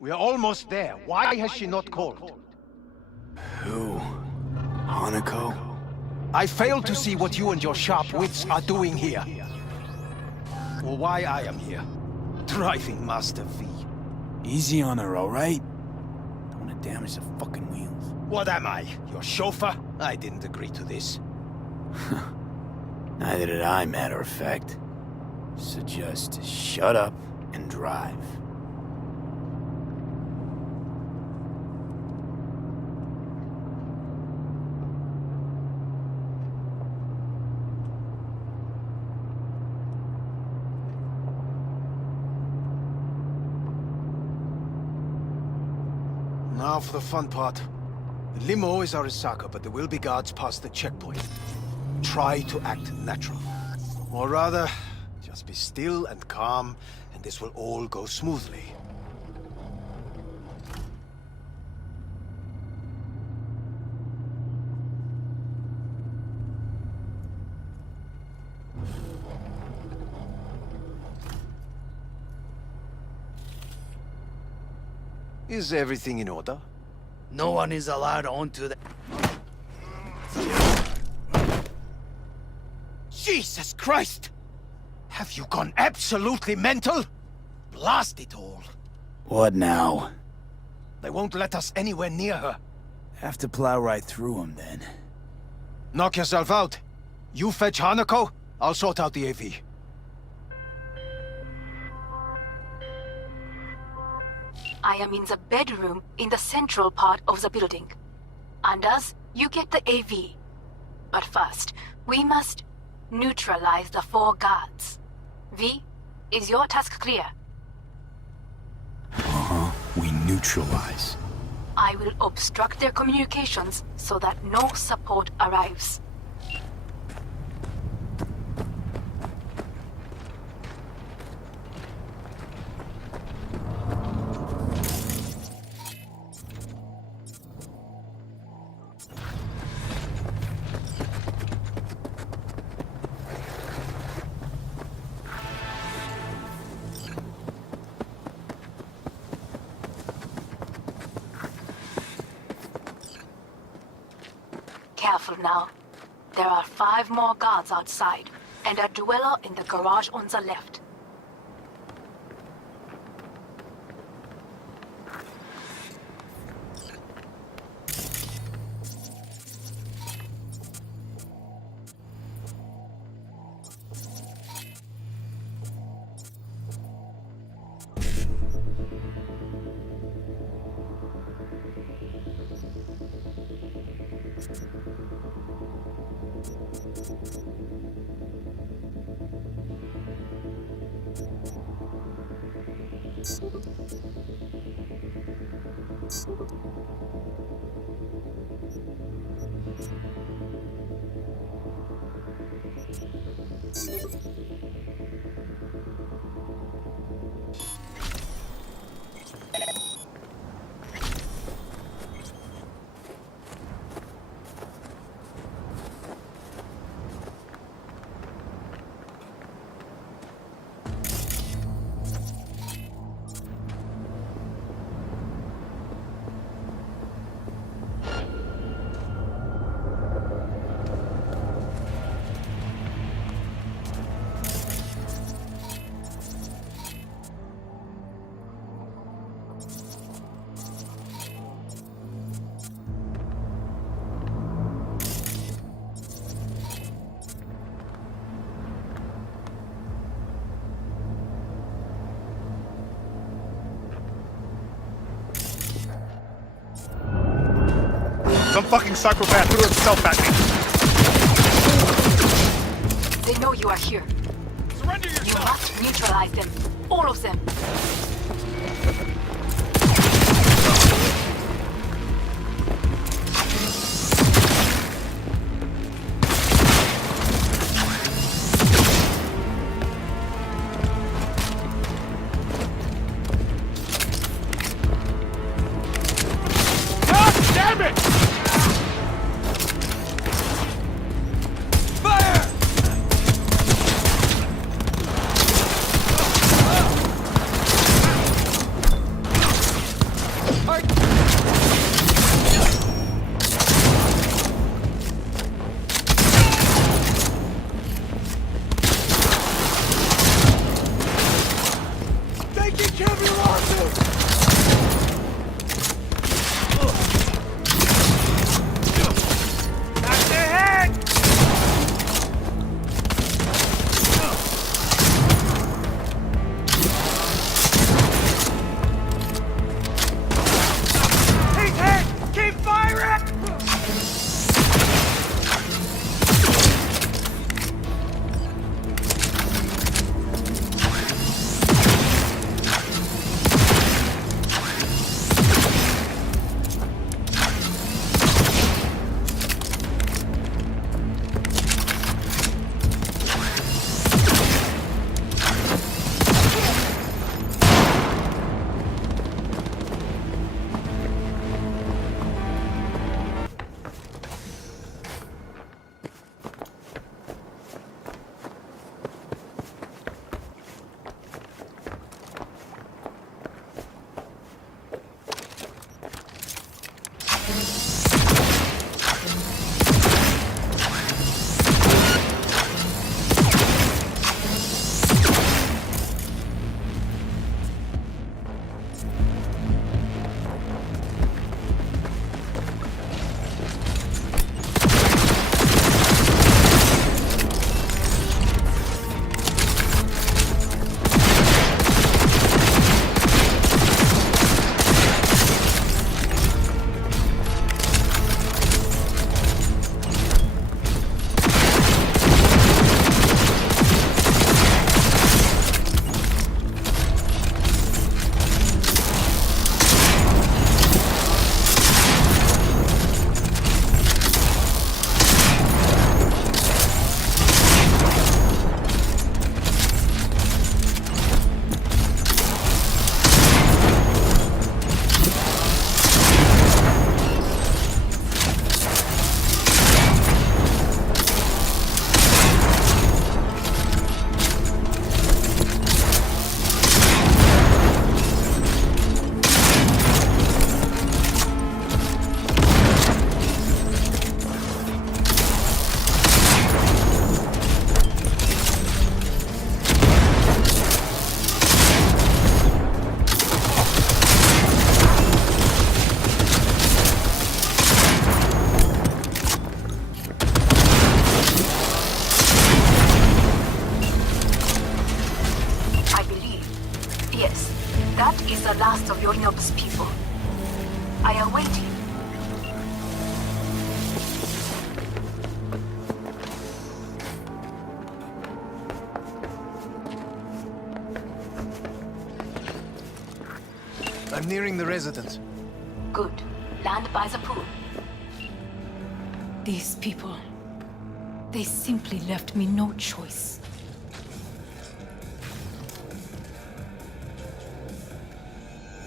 We are almost there. Why has she not called? Who? Hanako? I fail to see what you and your sharp wits are doing here. Or why I am here. Driving Master V. Easy on her, alright? Don't want to damage the fucking wheels. What am I? Your chauffeur? I didn't agree to this. Neither did I, matter of fact. So just shut up and drive. Now for the fun part. The limo is Arisaka, but there will be guards past the checkpoint. Try to act natural. Or rather, just be still and calm, and this will all go smoothly. Is everything in order? No one is allowed onto the... Jesus Christ! Have you gone absolutely mental? Blast it all. What now? They won't let us anywhere near her. Have to plow right through them, then. Knock yourself out. You fetch Hanako, I'll sort out the AV. I am in the bedroom in the central part of the building. Anders, you get the AV. But first, we must neutralize the 4 guards. V, is your task clear? We neutralize. I will obstruct their communications so that no support arrives. Careful now. There are 5 more guards outside, and a dweller in the garage on the left. Some fucking psychopath threw himself at me. They know you are here. Surrender You yourself! must neutralize them. All of them. God damn it! Fire! the last of your Lobe's people. I await you. I'm nearing the residence. Good. Land by the pool. These people... they simply left me no choice.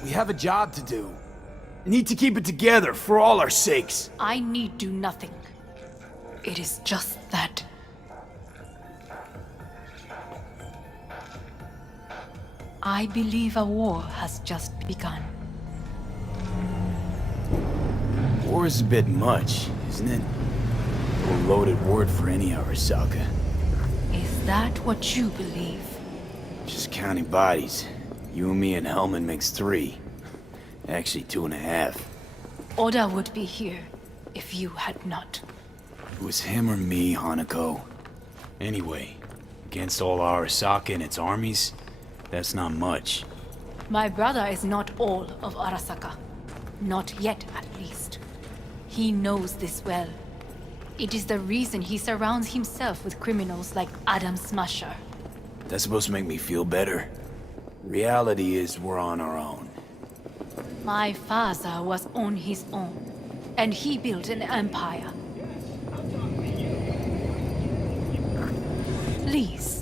We have a job to do. Need to keep it together for all our sakes. I need do nothing. It is just that... I believe a war has just begun. War is a bit much, isn't it? A loaded word for any Arasaka. Is that what you believe? Just counting bodies. You and me and Hellman makes 3. Actually 2.5. Oda would be here if you had not. It was him or me, Hanako. Anyway, against all Arasaka and its armies, that's not much. My brother is not all of Arasaka. Not yet, at least. He knows this well. It is the reason he surrounds himself with criminals like Adam Smasher. That's supposed to make me feel better. Reality is we're on our own. My father was on his own, and he built an empire. Please.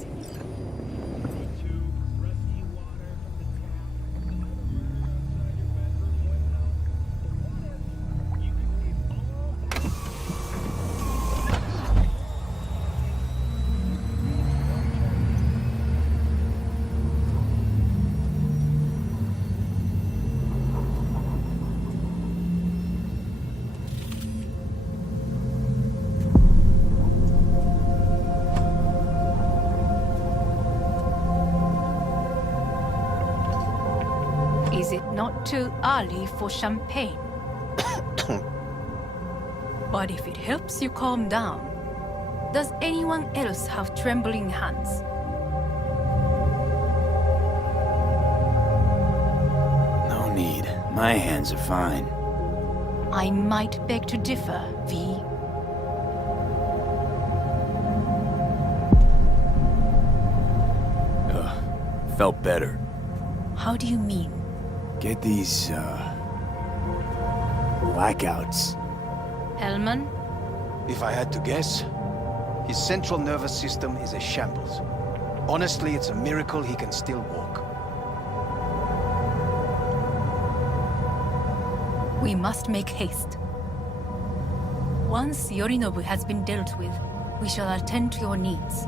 Is it not too early for champagne? But if it helps you calm down, does anyone else have trembling hands? No need. My hands are fine. I might beg to differ, V. Felt better. How do you mean? Get these, blackouts. Hellman? If I had to guess, his central nervous system is a shambles. Honestly, it's a miracle he can still walk. We must make haste. Once Yorinobu has been dealt with, we shall attend to your needs.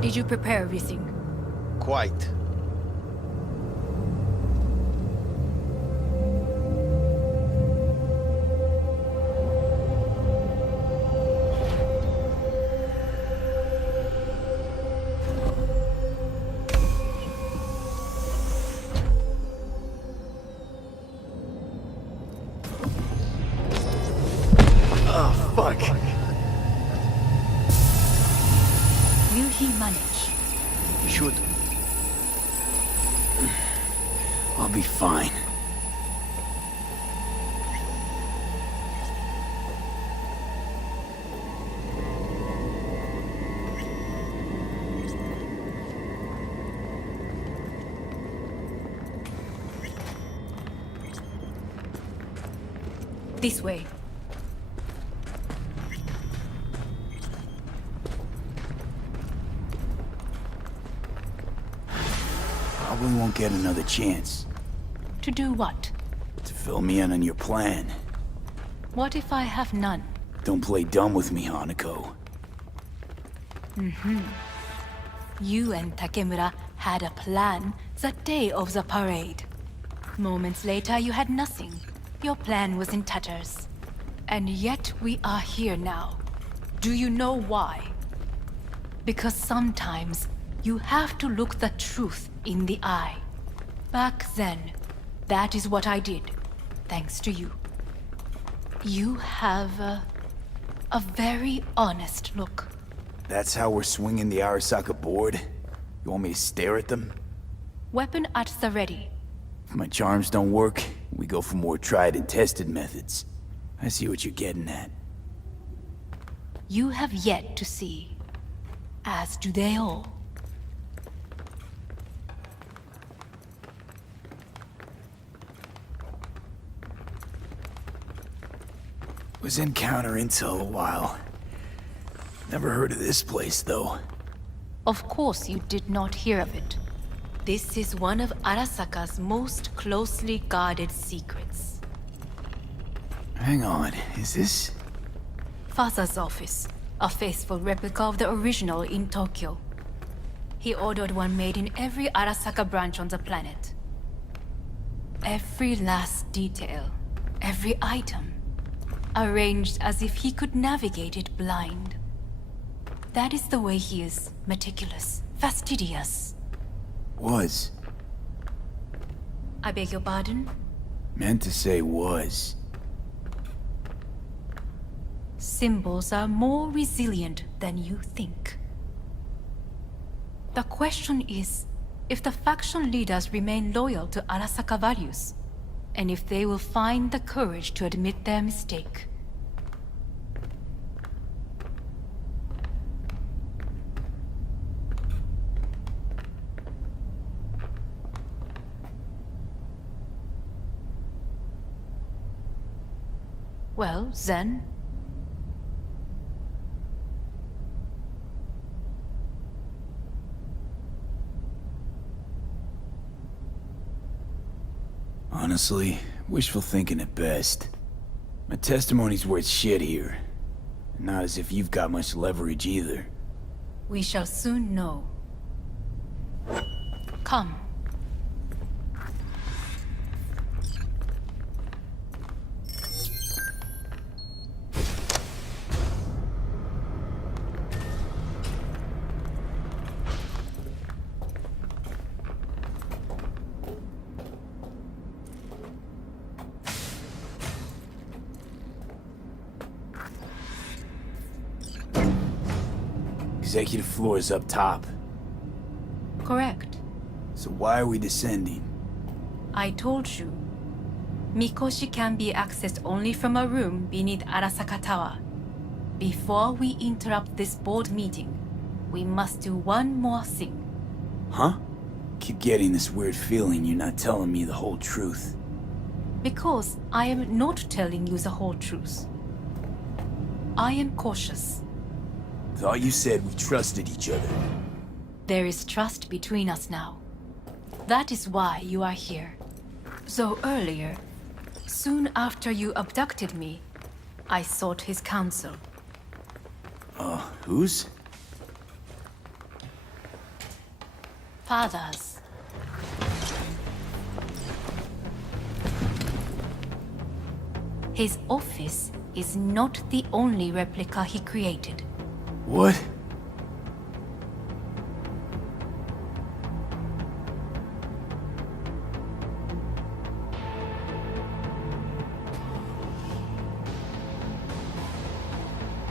Did you prepare everything? Quite. Oh, fuck. Will he manage? Should. I'll be fine. This way. Probably won't get another chance To do what? to fill me in on your plan. What if I have none? Don't play dumb with me, Hanako. You and Takemura had a plan the day of the parade. Moments later, you had nothing. Your plan was in tatters. And yet we are here now. Do you know why? Because sometimes you have to look the truth in the eye. Back then, that is what I did, thanks to you. You have a very honest look. That's how we're swinging the Arasaka board? You want me to stare at them? Weapon at the ready. If my charms don't work, we go for more tried and tested methods. I see what you're getting at. You have yet to see, as do they all. Was in counter intel a while. Never heard of this place, though. Of course you did not hear of it. This is one of Arasaka's most closely guarded secrets. Hang on, is this... Father's office, a faithful replica of the original in Tokyo. He ordered one made in every Arasaka branch on the planet. Every last detail, every item, arranged as if he could navigate it blind. That is the way he is, meticulous, fastidious. was? I beg your pardon? Meant to say was. Symbols are more resilient than you think. The question is, if the faction leaders remain loyal to Arasaka values, and if they will find the courage to admit their mistake. Well, Zen. Honestly, wishful thinking at best. My testimony's worth shit here. Not as if you've got much leverage either. We shall soon know. Come. Executive floor is up top. Correct. So why are we descending? I told you. Mikoshi can be accessed only from a room beneath Arasaka Tower. Before we interrupt this board meeting, we must do one more thing. Huh? Keep getting this weird feeling you're not telling me the whole truth. Because I am not telling you the whole truth. I am cautious. Thought you said we trusted each other. There is trust between us now. That is why you are here. So earlier, soon after you abducted me, I sought his counsel. Whose? Father's. His office is not the only replica he created. What?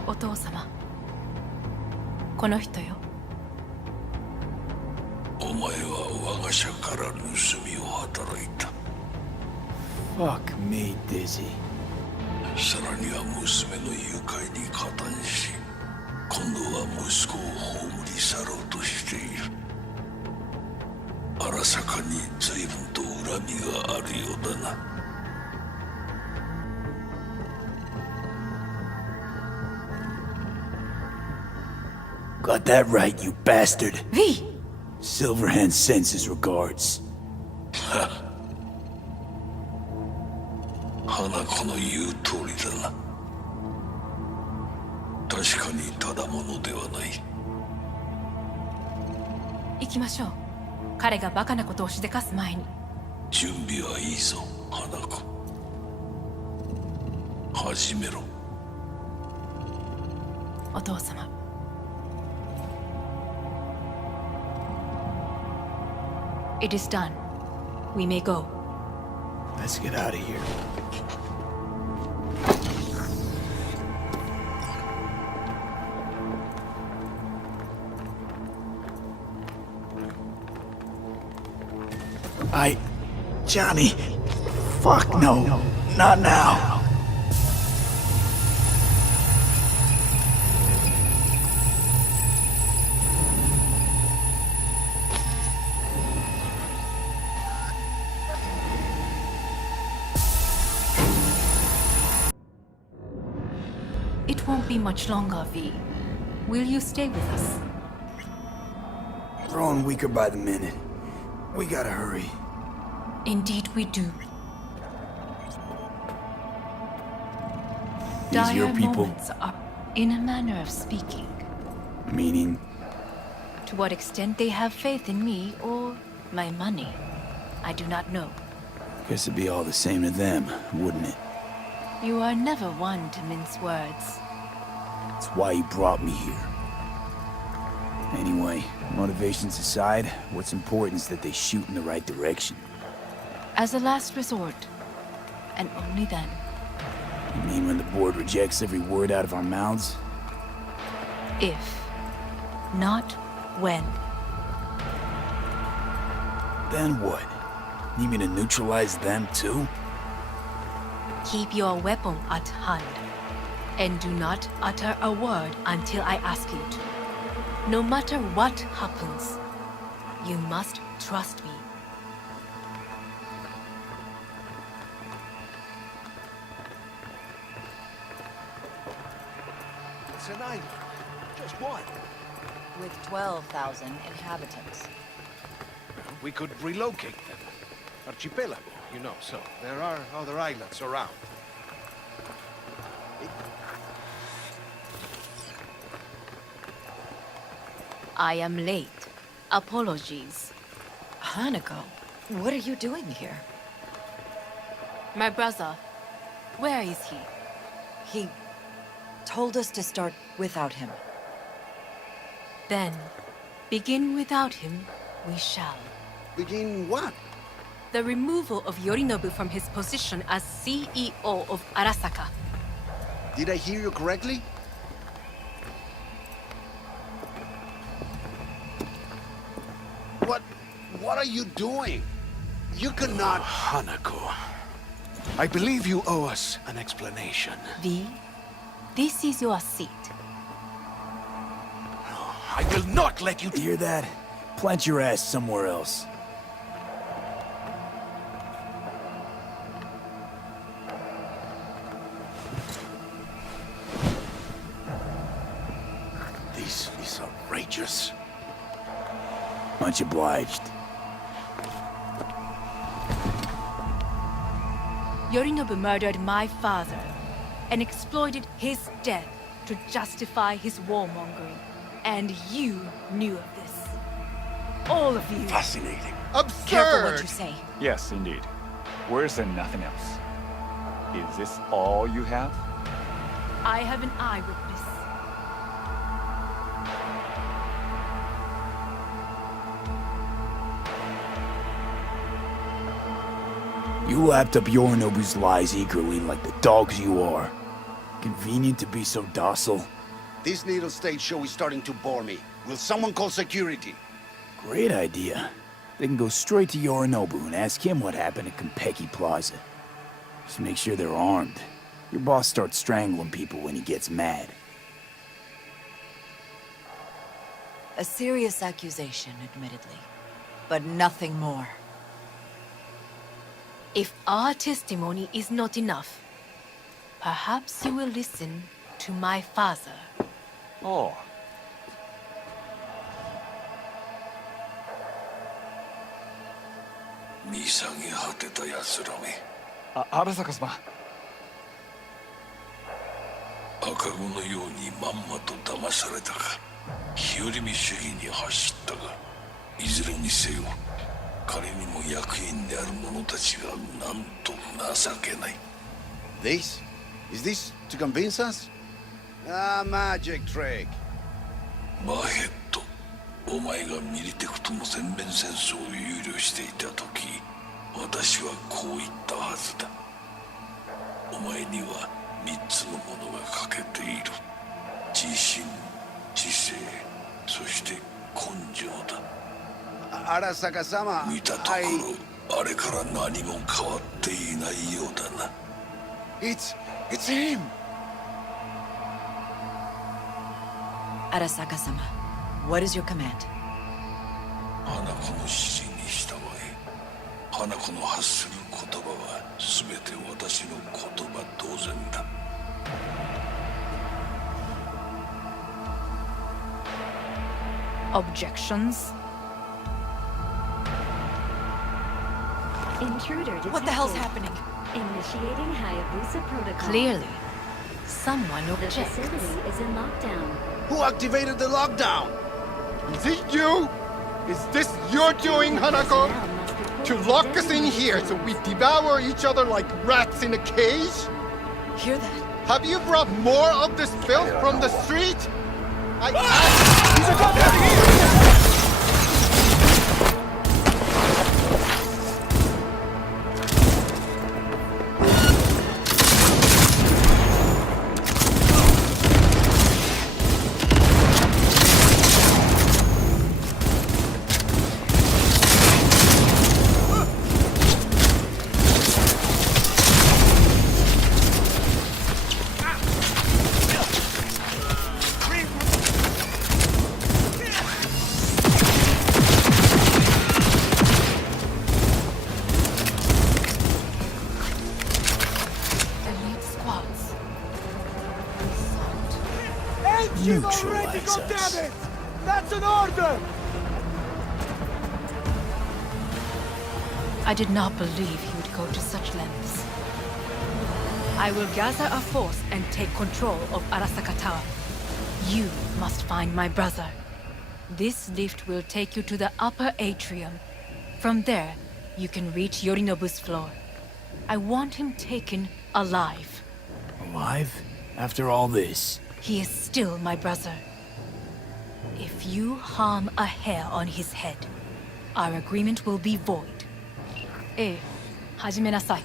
Otou-sama. この人よ。お前は我が社から盗みを働いた。 Fuck me, Dizzy. さらには娘の誘拐に加担し、今度は息子を葬り去ろうとしている。荒坂に随分と恨みがあるようだな。Got that right, you bastard. V! Silverhand sends his regards. 花子の言う通りだな。確かにただものではない。行きましょう。彼がバカなことをしでかす前に。準備はいいぞ、花子。始めろ。お父様。It is done. We may go. Let's get out of here. Johnny. Fuck no. Not now. It won't be much longer, V. Will you stay with us? Growing weaker by the minute. We gotta hurry. Indeed we do. These Dire your people? moments are, in a manner of speaking. Meaning? To what extent they have faith in me or my money, I do not know. Guess it'd be all the same to them, wouldn't it? You are never one to mince words. That's why you brought me here. Anyway, motivations aside, what's important is that they shoot in the right direction. As a last resort, and only then. You mean when the board rejects every word out of our mouths? If, not when. Then what? Need me to neutralize them too? Keep your weapon at hand, and do not utter a word until I ask you to. No matter what happens, you must trust me. It's an island. Just one. With 12,000 inhabitants. We could relocate them. Archipelago, you know, so there are other islands around. I am late. Apologies. Hanako, what are you doing here? My brother, where is he? He told us to start without him. Then, begin without him, we shall. Begin what? The removal of Yorinobu from his position as CEO of Arasaka. Did I hear you correctly? What are you doing? You cannot... Hanako. I believe you owe us an explanation. V, this is your seat. I will not let you... Hear that? Plant your ass somewhere else. This is outrageous. Much obliged. Yorinobu murdered my father and exploited his death to justify his warmongering. And you knew of this. All of you. Fascinating. Careful what you say. Yes, indeed. Worse than nothing else. Is this all you have? I have an eyewitness. You lapped up Yorinobu's lies eagerly like the dogs you are. Convenient to be so docile. This little stage show is starting to bore me. Will someone call security? Great idea. They can go straight to Yorinobu and ask him what happened at Konpeki Plaza. Just make sure they're armed. Your boss starts strangling people when he gets mad. A serious accusation, admittedly. But nothing more. If our testimony is not enough, perhaps you will listen to my father. Oh. Arasaka様。赤子のようにまんまと騙されたか、日和見主義に走ったが、いずれにせよ、彼にも役員である者たちがなんと情けない。This? Is this to convince us? Ah, magic trick. マヘッド、お前がミリテクとの全面戦争を憂慮していた時、私はこう言ったはずだ。お前には3つのものが欠けている。自信、知性、そして根性だ。Arasaka-sama, 見たところ、あれから何も変わっていないようだな。It's him! Arasaka-sama, what is your command? 花子の指示に従え、花子の発する言葉は全て私の言葉同然だ。Objections? Intruder detected. What the hell's happening? Initiating Hayabusa protocol. Clearly, someone The objects. facility is in lockdown. Who activated the lockdown? Is it you? Is this your doing, Hanako? To lock us in here so we devour each other like rats in a cage? Hear that? Have you brought more of this filth from the street? He's neutralize us. That's an order! I did not believe he would go to such lengths. I will gather a force and take control of Arasaka Tower. You must find my brother. This lift will take you to the upper atrium. From there, you can reach Yorinobu's floor. I want him taken alive. Alive? After all this? He is still my brother. If you harm a hair on his head, our agreement will be void. 始めなさい。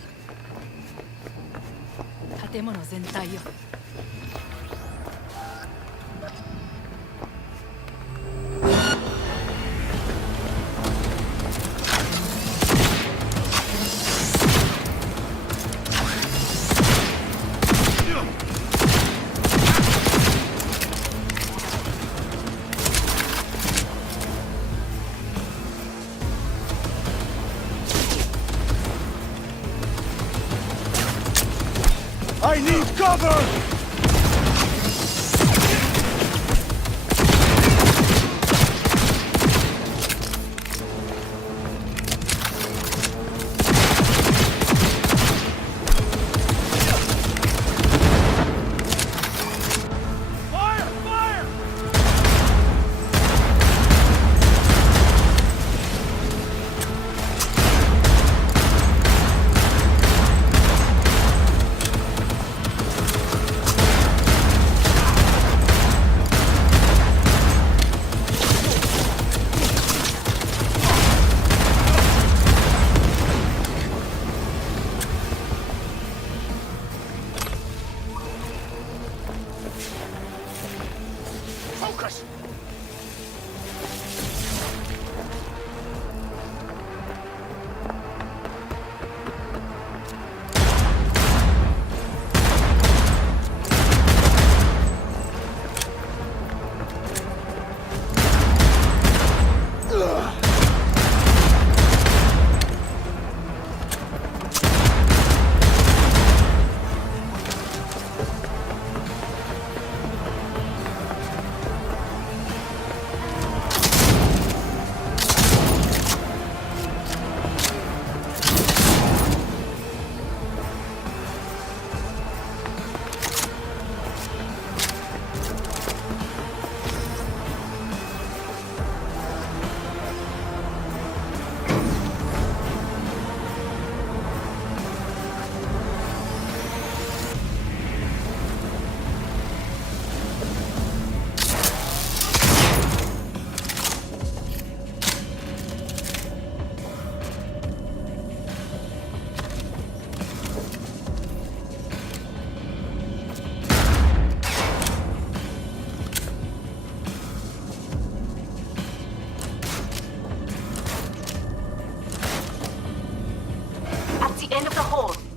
建物全体よ。I need cover!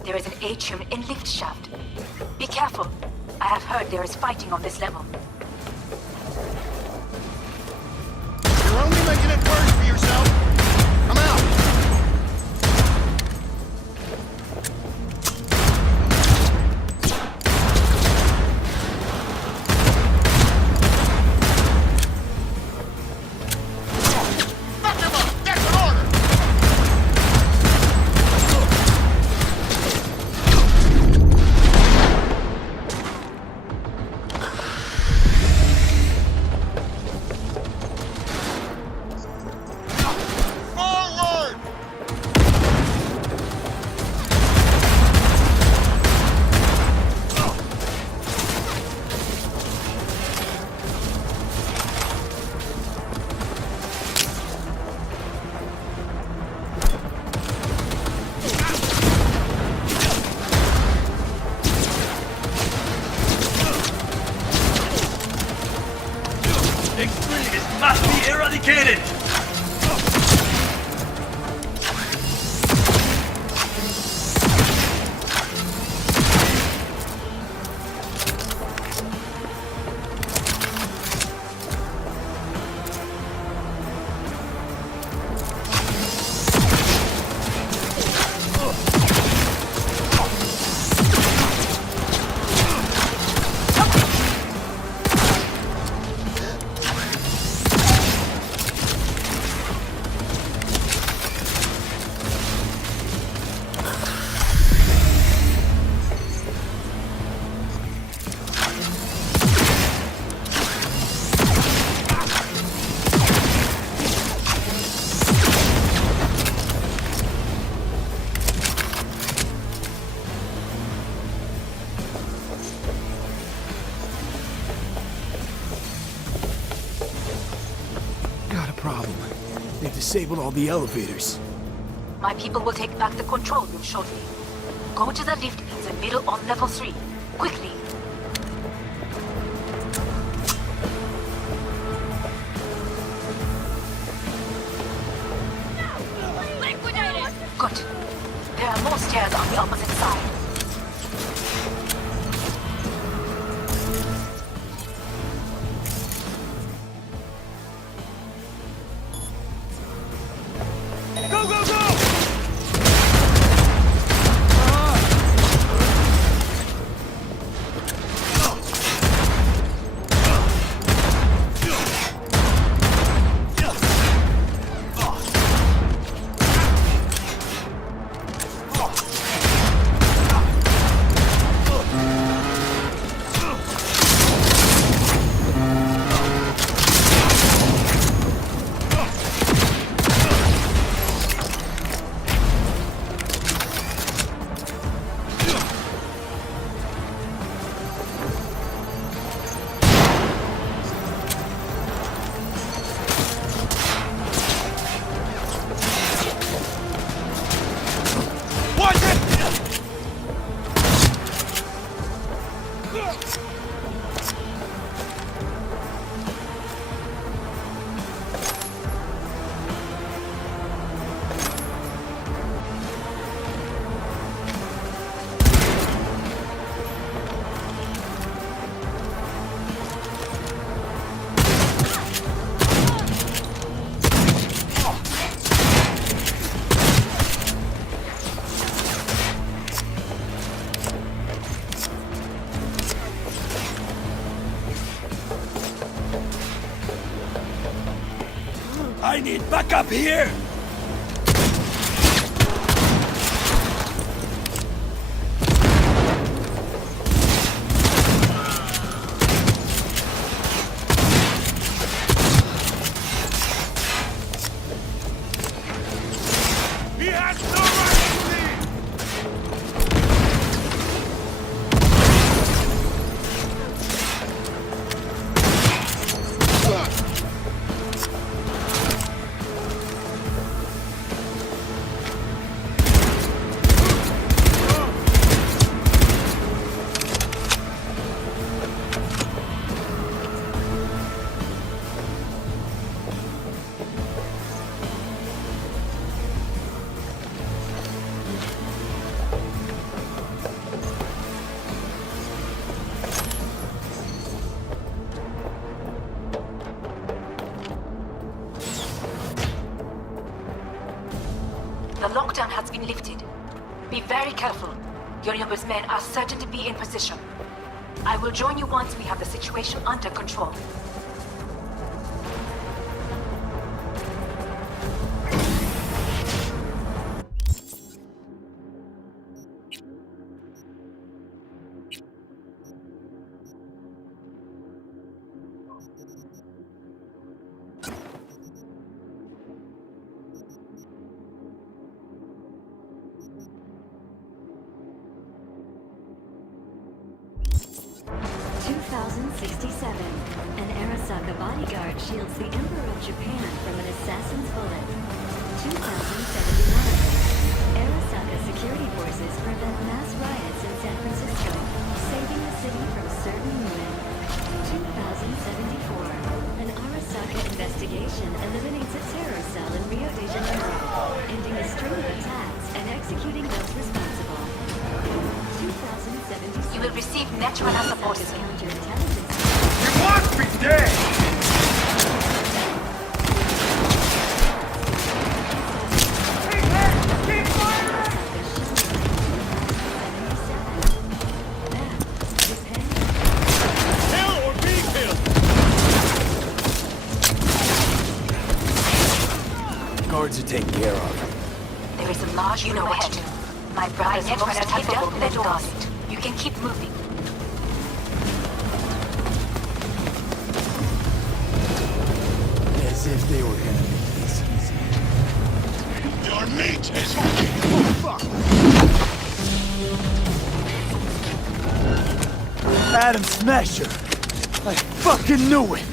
There is an atrium in lift shaft. Be careful. I have heard there is fighting on this level. You're only making it worse for yourself. Come out. Fuck him up. That's an order. disabled all the elevators. My people will take back the control room shortly. Go to the lift in the middle on level 3. Quickly. Good. There are more stairs on the opposite side. I need backup here! The lockdown has been lifted. Be very careful. Yorinobu's men are certain to be in position. I will join you once we have the situation under control. An Arasaka bodyguard shields the Emperor of Japan from an assassin's bullet. 2079. Arasaka security forces prevent mass riots in San Francisco, saving the city from certain ruin. 2074. An Arasaka investigation eliminates a terror cell in Rio de Janeiro, ending a string of attacks and executing those responsible. 2076. You will receive natural support. Counterintelligence. You must be dead! Guards are taken care of. There is a large room ahead. My brother's most capable men guard it. You can keep moving. As if they were gonna make this easy. Your meat is fuck! Adam Smasher! I fucking knew it!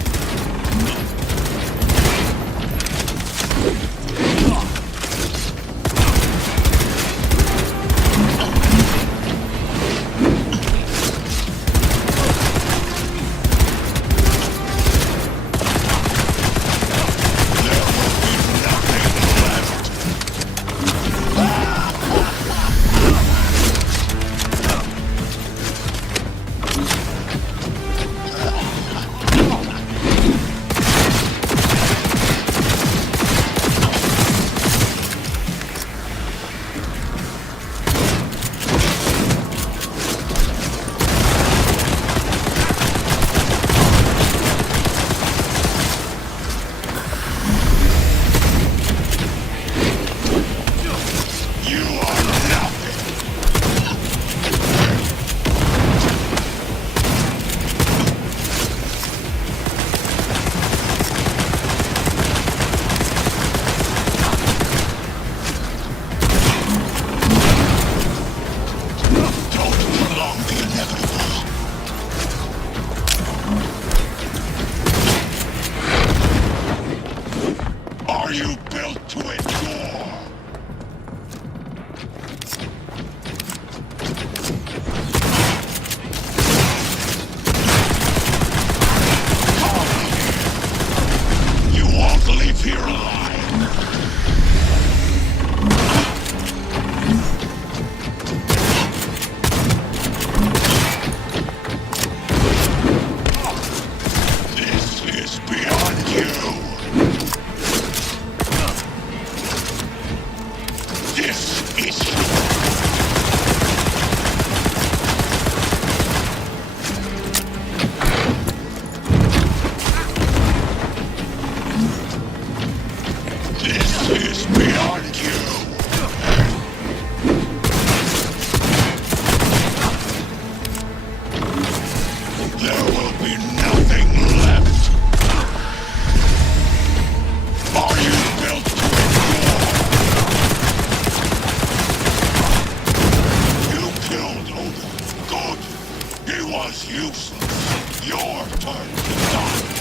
Useless. Your turn to die.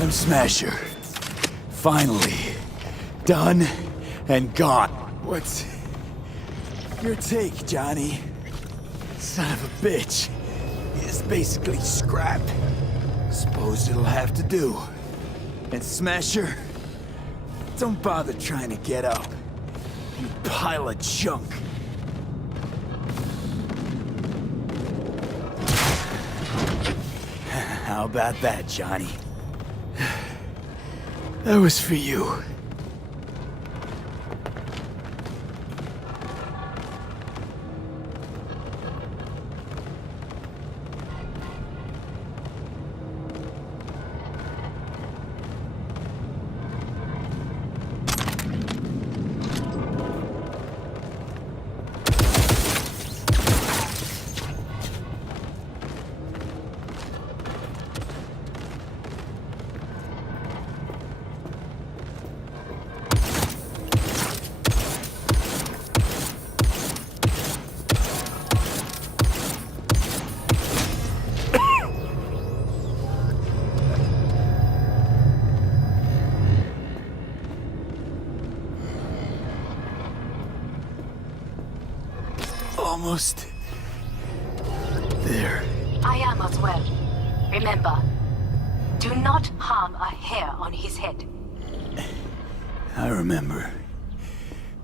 Atom Smasher. Finally. Done and gone. What's your take, Johnny? Son of a bitch. It's basically scrap. Suppose it'll have to do. And Smasher, don't bother trying to get up. You pile of junk. How about that, Johnny? That was for you. almost there. I am as well. Remember, do not harm a hair on his head. I remember.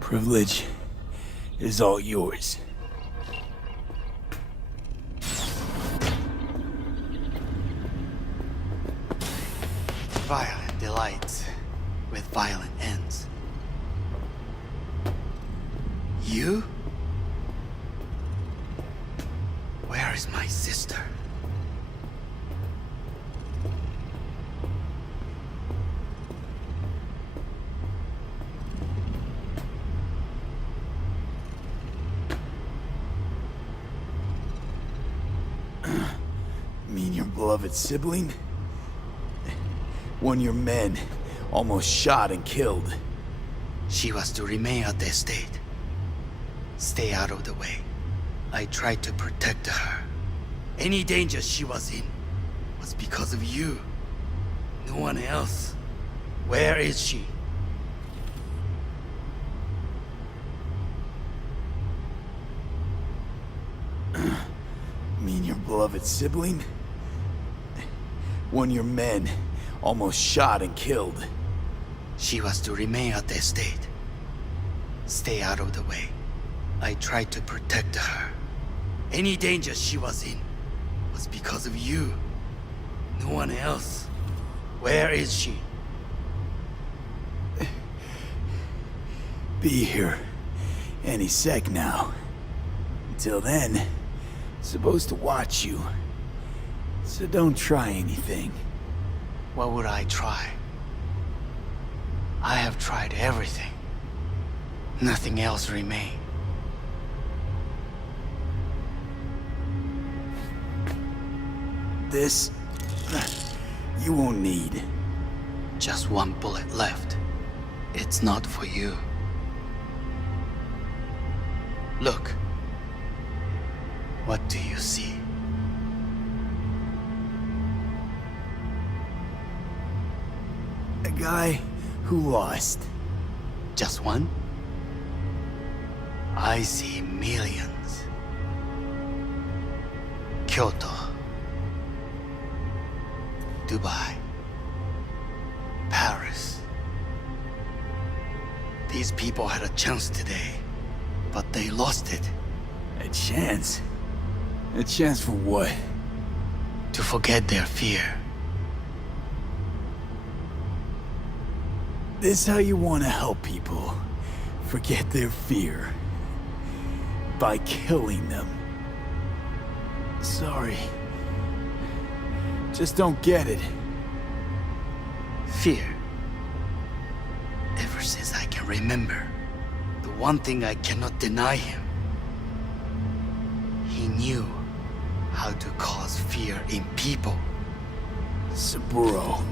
Privilege is all yours. Violent delights with violent ends. You? Where is my sister? Mean your beloved sibling? One your men almost shot and killed. She was to remain at the estate. Stay out of the way. I tried to protect her. Any danger she was in was because of you. No one else. Where is she? Mean your beloved sibling? One your men almost shot and killed. She was to remain at the estate. Stay out of the way. I tried to protect her. Any danger she was in was because of you. No one else. Where is she? Be here any sec now. Until then, supposed to watch you. So don't try anything. What would I try? I have tried everything. Nothing else remains. This... you won't need. Just one bullet left. It's not for you. Look. What do you see? A guy who lost. Just one? I see millions. Kyoto. Dubai. Paris. These people had a chance today, but they lost it. A chance? A chance for what? To forget their fear. This how you want to help people forget their fear? By killing them. Sorry. Just don't get it. Fear. Ever since I can remember, the one thing I cannot deny him. He knew how to cause fear in people. Saburo.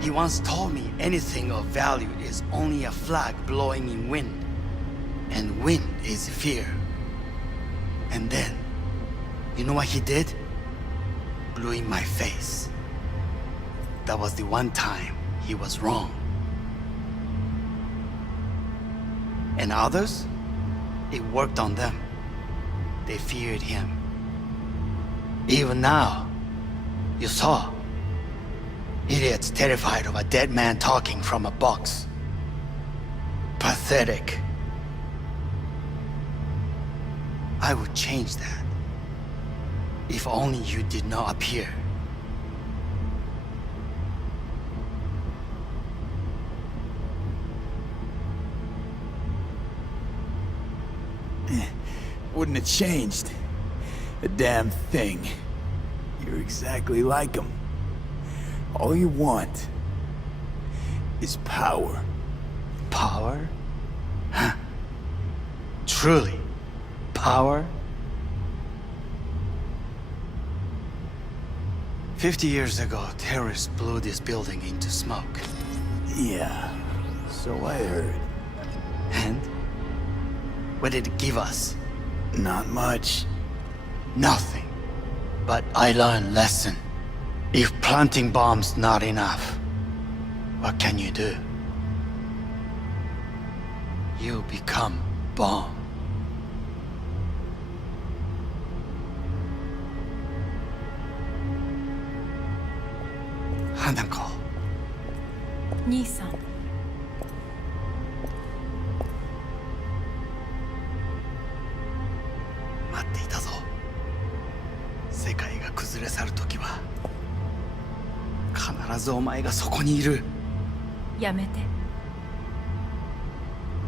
He once told me anything of value is only a flag blowing in wind. And wind is fear. And then, you know what he did? Blew in my face. That was the one time he was wrong. And others? It worked on them. They feared him. Even now, you saw. Idiots terrified of a dead man talking from a box. Pathetic. I would change that. If only you did not appear. Wouldn't have changed a damn thing. You're exactly like him. All you want is power. Power? Huh. Truly, power? 50 years ago, terrorists blew this building into smoke. Yeah, so I heard. And? What did it give us? Not much. Nothing. But I learned lesson. If planting bombs not enough, what can you do? You become bomb. Hanako. 兄さん。待っていたぞ。世界が崩れ去る時は必ずお前がそこにいる。やめて。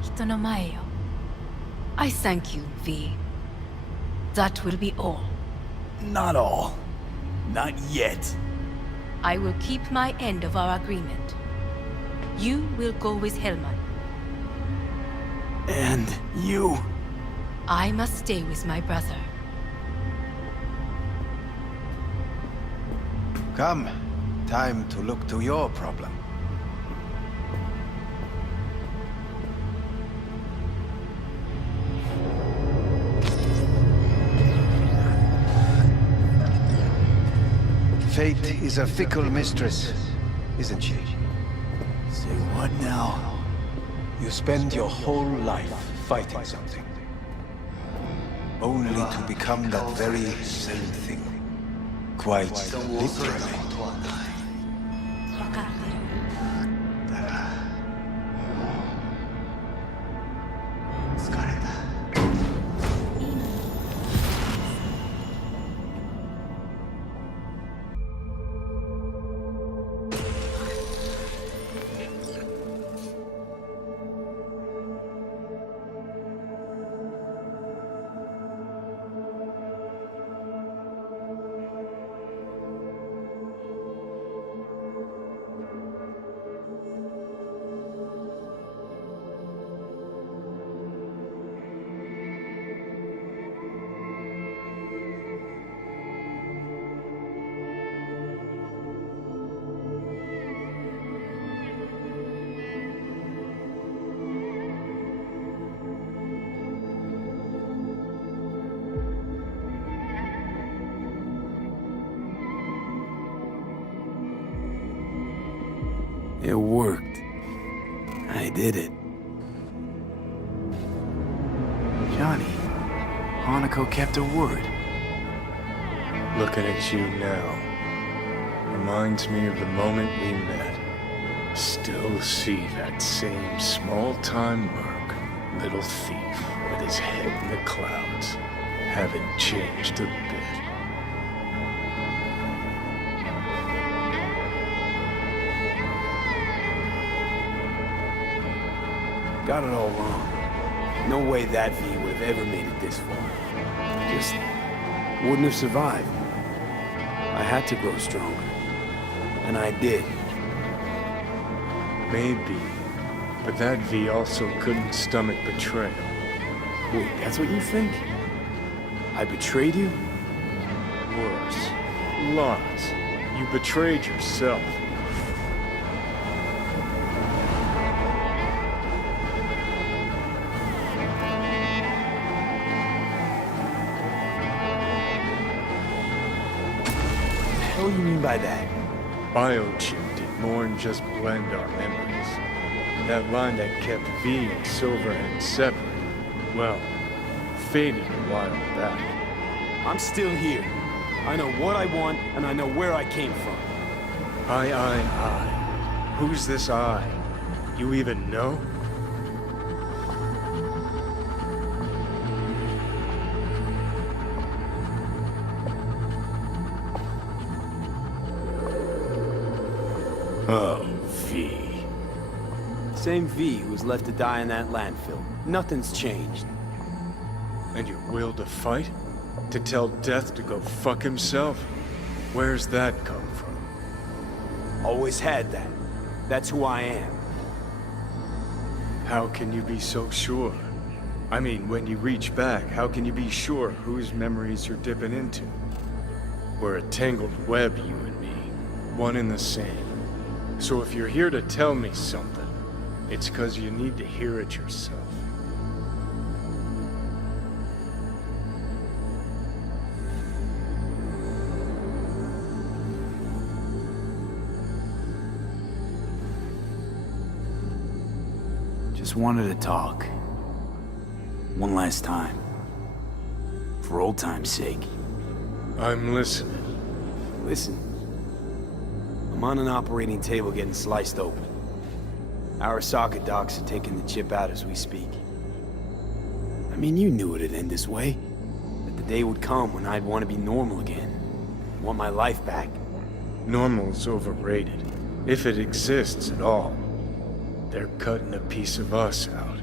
人の前よ。I thank you, V. That will be all. Not all. Not yet. I will keep my end of our agreement. You will go with Hellman. And you? I must stay with my brother. Come. Time to look to your problem. Fate is a fickle mistress, isn't she? Say what now? You spend your whole life fighting something, only to become that very same thing. Quite literally. 分かってる。疲れた。It worked. I did it. Johnny, Hanako kept her word. Looking at you now reminds me of the moment we met. Still see that same small-time merc, little thief with his head in the clouds. Haven't changed a bit. Got it all wrong. No way that V would have ever made it this far. Just wouldn't have survived. I had to grow stronger. And I did. Maybe. But that V also couldn't stomach betrayal. Wait, that's what you think? I betrayed you? Worse. Lots. You betrayed yourself. What do you mean by that? Biochip did more than just blend our memories. That line that kept V and Silverhand separate, well, faded a while back. I'm still here. I know what I want, and I know where I came from. I. Who's this I? You even know? Oh, V. Same V who was left to die in that landfill. Nothing's changed. And your will to fight? To tell death to go fuck himself? Where's that come from? Always had that. That's who I am. How can you be so sure? I mean, when you reach back, how can you be sure whose memories you're dipping into? We're a tangled web, you and me. One and the same. So if you're here to tell me something, it's 'cause you need to hear it yourself. Just wanted to talk. One last time. For old time's sake. I'm listening. Listen. I'm on an operating table getting sliced open. Arasaka docs are taking the chip out as we speak. I mean, you knew it'd end this way. That the day would come when I'd want to be normal again. Want my life back. Normal's overrated. If it exists at all. They're cutting a piece of us out,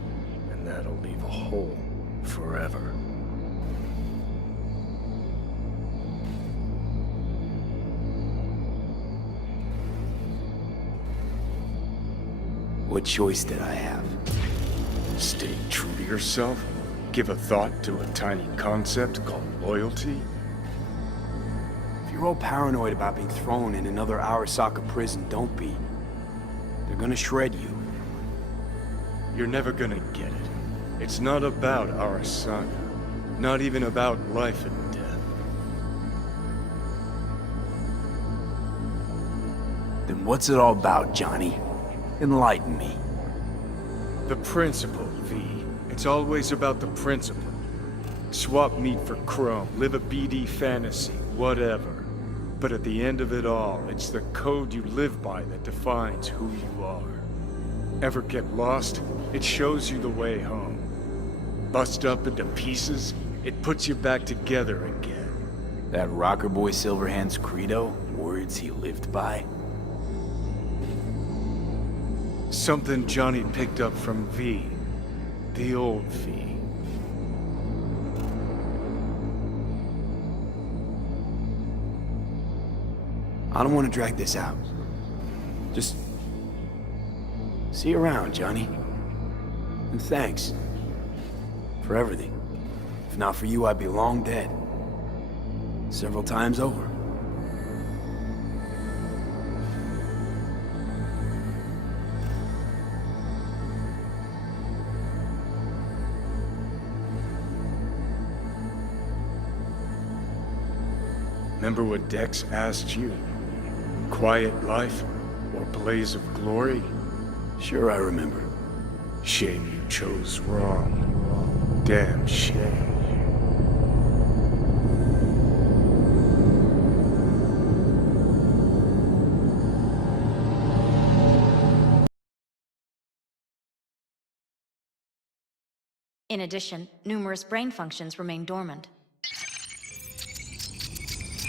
and that'll leave a hole forever. What choice did I have? Stay true to yourself? Give a thought to a tiny concept called loyalty? If you're all paranoid about being thrown in another Arasaka prison, don't be. They're gonna shred you. You're never gonna get it. It's not about Arasaka. Not even about life and death. Then what's it all about, Johnny? Enlighten me. The principle, V. It's always about the principle. Swap meat for chrome, live a BD fantasy, whatever. But at the end of it all, it's the code you live by that defines who you are. Ever get lost? It shows you the way home. Bust up into pieces, it puts you back together again. That rocker boy Silverhand's credo? Words he lived by? Something Johnny picked up from V. The old V. I don't want to drag this out. Just... see you around, Johnny. And thanks. For everything. If not for you, I'd be long dead. Several times over. Remember what Dex asked you? Quiet life or blaze of glory? Sure, I remember. Shame you chose wrong. Damn shame. In addition, numerous brain functions remain dormant.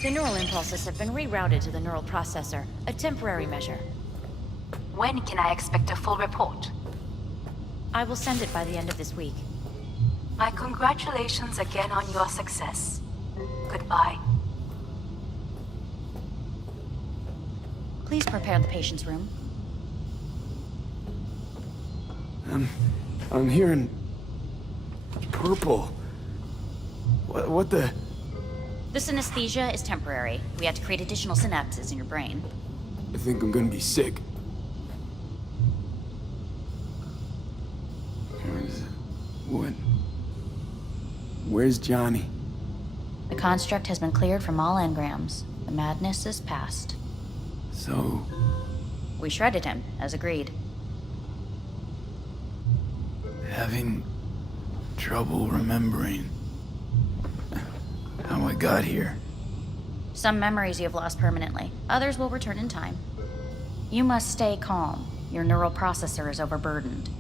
The neural impulses have been rerouted to the neural processor, a temporary measure. When can I expect a full report? I will send it by the end of this week. My congratulations again on your success. Goodbye. Please prepare the patient's room. I'm hearing... purple. What the... This anesthesia is temporary. We had to create additional synapses in your brain. I think I'm gonna be sick. Where's Johnny? The construct has been cleared from all engrams. The madness is past. So... we shredded him, as agreed. having trouble remembering how I got here. Some memories you have lost permanently. Others will return in time. You must stay calm. Your neural processor is overburdened.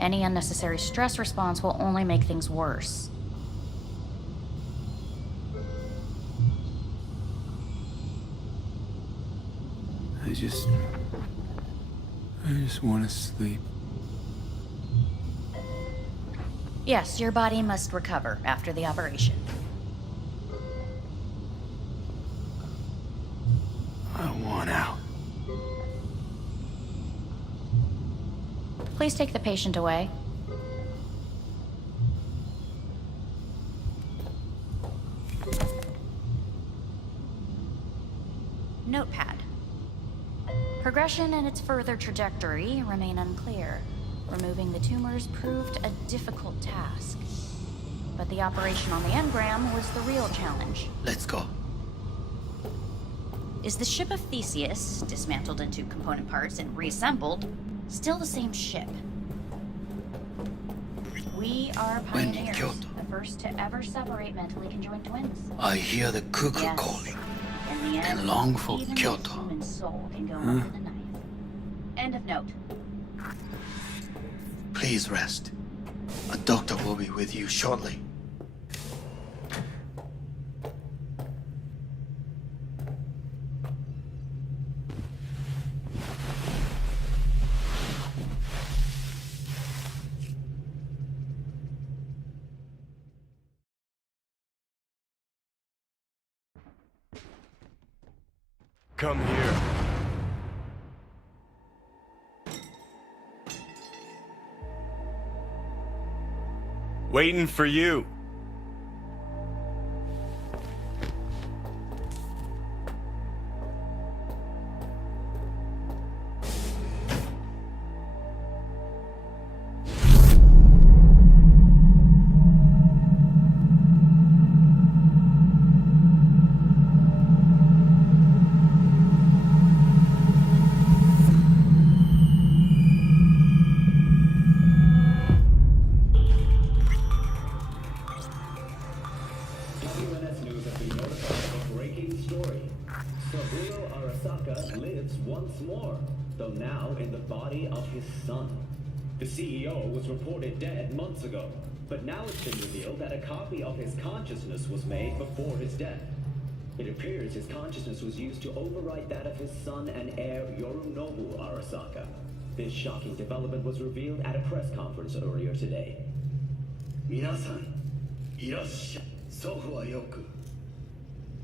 Any unnecessary stress response will only make things worse. I just want to sleep. Yes, your body must recover after the operation. I want out. Please take the patient away. Notepad. Progression and its further trajectory remain unclear. Removing the tumors proved a difficult task. But the operation on the engram was the real challenge. Let's go. Is the ship of Theseus, dismantled into component parts and reassembled, still the same ship? We are When in pioneers, Kyoto, the first to ever separate mentally conjoined twins. I hear the cuckoo Yes. calling In the end, and long for even Kyoto. the human soul can go under the knife. End of note. Please rest. A doctor will be with you shortly. Come here. Waiting for you. UNS News has been notified of a breaking story. Saburo Arasaka lives once more, though now in the body of his son. The CEO was reported dead months ago, but now it's been revealed that a copy of his consciousness was made before his death. It appears his consciousness was used to overwrite that of his son and heir Yorinobu Arasaka. This shocking development was revealed at a press conference earlier today. 皆さん、いらっしゃい。祖父はよく、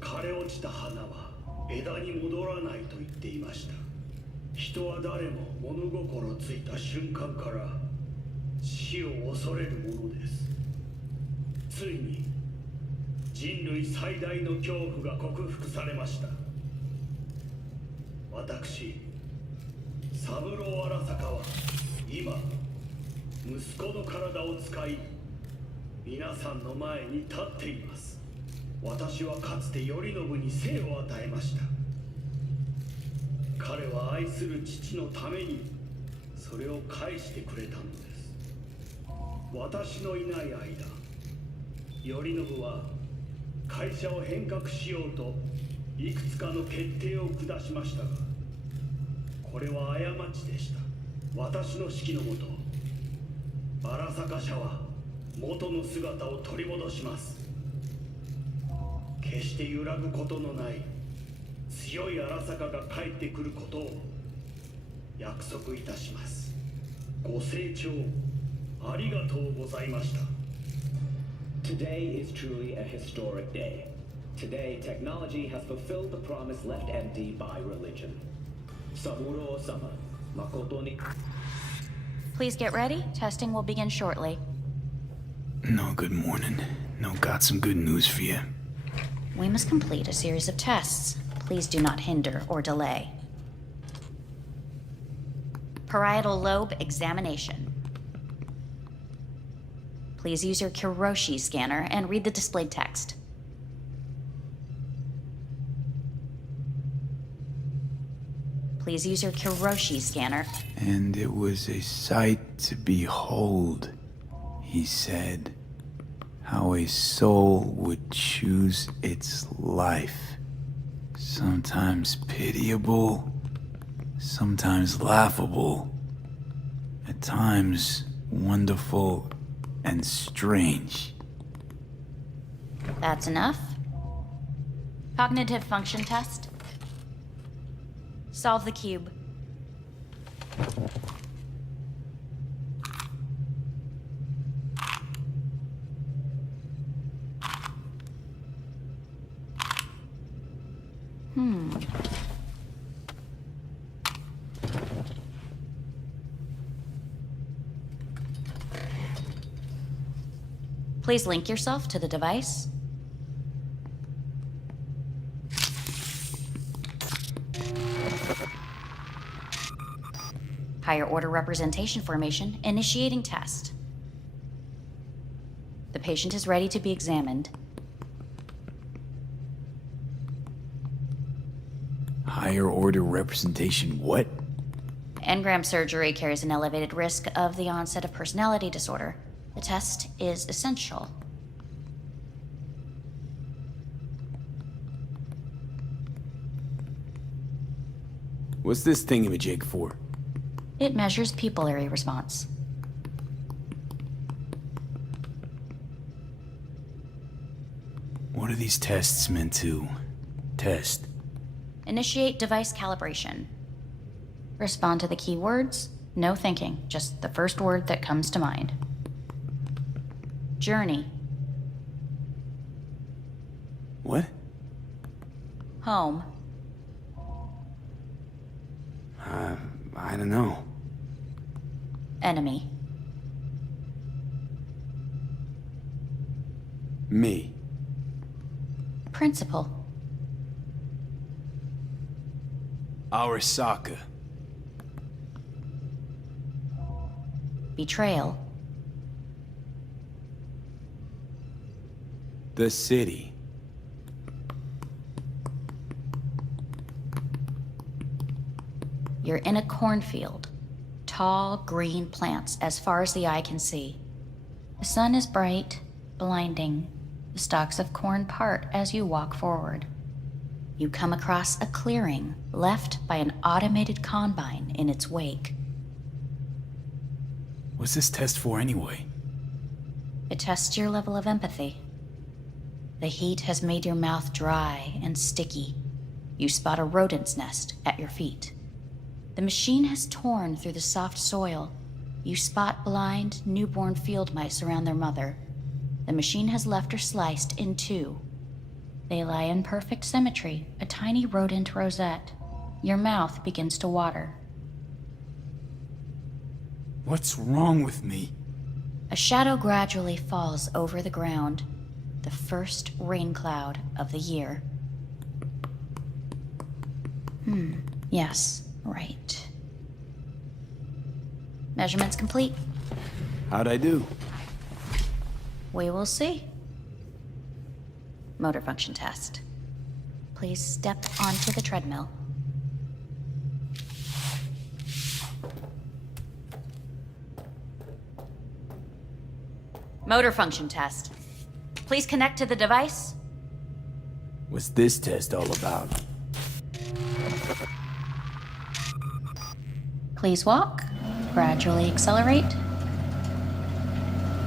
枯れ落ちた花は枝に戻らないと言っていました。人は誰も物心ついた瞬間から死を恐れるものです。ついに人類最大の恐怖が克服されました。私、三郎荒坂は今、息子の体を使い、皆さんの前に立っています。私はかつて頼信に生を与えました。彼は愛する父のためにそれを返してくれたのです。私のいない間、頼信は会社を変革しようといくつかの決定を下しましたが、これは過ちでした。私の指揮のもと、荒坂社は元の姿を取り戻します。決して揺らぐことのない強い荒坂が帰ってくることを約束いたします。ご清聴ありがとうございました。 Today is truly a historic day. Today, technology has fulfilled the promise left empty by religion. Saburo-sama, makoto ni... Please get ready. Testing will begin shortly. No, good morning. No, got some good news for you. We must complete a series of tests. Please do not hinder or delay. Parietal lobe examination. Please use your Kiroshi scanner and read the displayed text. Please use your Kiroshi scanner. And it was a sight to behold, he said, how a soul would choose its life. Sometimes pitiable, sometimes laughable, at times wonderful and strange. That's enough. Cognitive function test. Solve the cube. Please link yourself to the device. Higher order representation formation, initiating test. The patient is ready to be examined. Higher order representation what? Engram surgery carries an elevated risk of the onset of personality disorder. The test is essential. What's this thingamajig for? It measures pupillary response. What are these tests meant to test? Initiate device calibration. Respond to the keywords. No thinking, just the first word that comes to mind. Journey. What? Home. I don't know. Enemy. Me. Principal. Arasaka. Betrayal. The city. You're in a cornfield. Tall, green plants as far as the eye can see. The sun is bright, blinding. The stalks of corn part as you walk forward. You come across a clearing left by an automated combine in its wake. What's this test for anyway? It tests your level of empathy. The heat has made your mouth dry and sticky. You spot a rodent's nest at your feet. The machine has torn through the soft soil. You spot blind, newborn field mice around their mother. The machine has left her sliced in two. They lie in perfect symmetry, a tiny rodent rosette. Your mouth begins to water. What's wrong with me? A shadow gradually falls over the ground. The first rain cloud of the year. Yes, right. Measurements complete. How'd I do? We will see. Motor function test. Please step onto the treadmill. Motor function test. Please connect to the device. What's this test all about? Please walk. Gradually accelerate.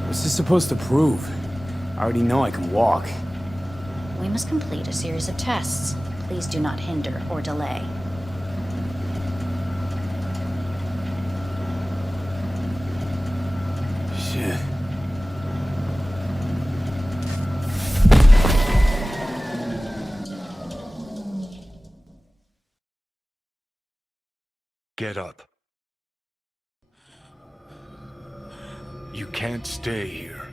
What's this supposed to prove? I already know I can walk. We must complete a series of tests. Please do not hinder or delay. Shit. Get up. You can't stay here.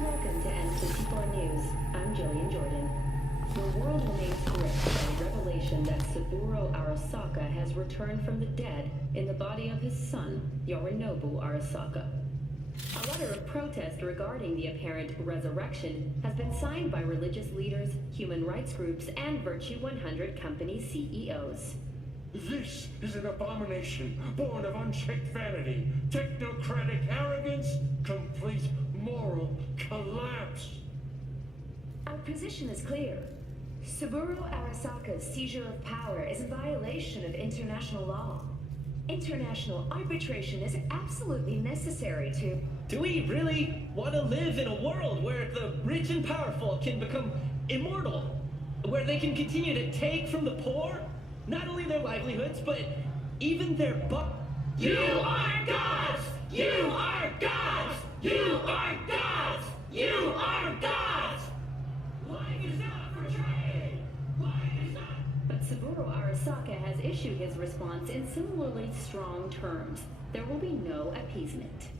Welcome to N64 News. I'm Jillian Jordan. The world remains gripped by the revelation that Saburo Arasaka has returned from the dead in the body of his son, Yorinobu Arasaka. A letter of protest regarding the apparent resurrection has been signed by religious leaders, human rights groups, and Virtue 100 company CEOs. This is an abomination born of unchecked vanity, technocratic arrogance, complete moral collapse. Our position is clear. Saburo Arasaka's seizure of power is a violation of international law. International arbitration is absolutely necessary to... Do we really want to live in a world where the rich and powerful can become immortal? Where they can continue to take from the poor? Not only their livelihoods, but even their You are gods! You are gods! You are gods! You are gods! Life is not portrayed! Life is not... But Saburo Arasaka has issued his response in similarly strong terms. There will be no appeasement.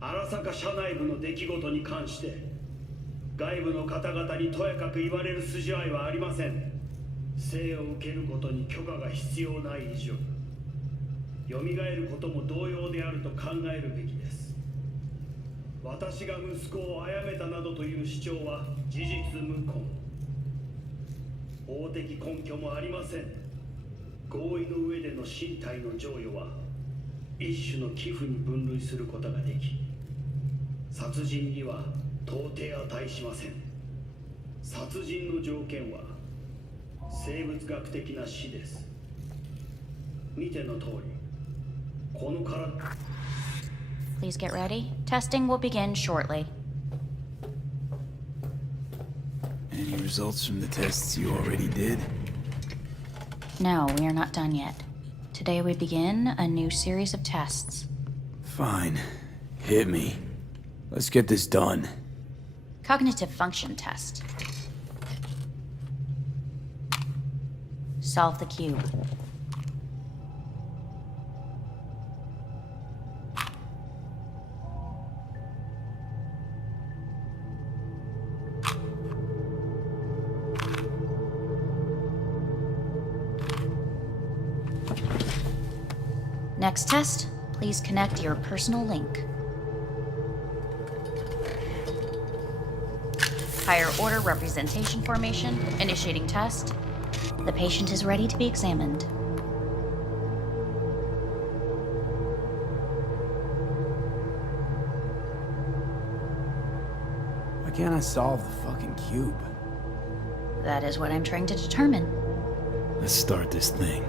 荒坂社内部の出来事に関して外部の方々にとやかく言われる筋合いはありません。生を受けることに許可が必要ない以上蘇ることも同様であると考えるべきです。私が息子を殺めたなどという主張は事実無根。法的根拠もありません。合意の上での身体の贈与は一種の寄付に分類することができ、殺人には到底値しません。殺人の条件は生物学的な死です。見ての通り、この体。Please get ready. Testing will begin shortly. Any results from the tests you already did? No, we are not done yet. Today we begin a new series of tests. Fine. Hit me. Let's get this done. Cognitive function test. Solve the cube. Next test, please connect your personal link. Higher order representation formation, initiating test. The patient is ready to be examined. Why can't I solve the fucking cube? That is what I'm trying to determine. Let's start this thing.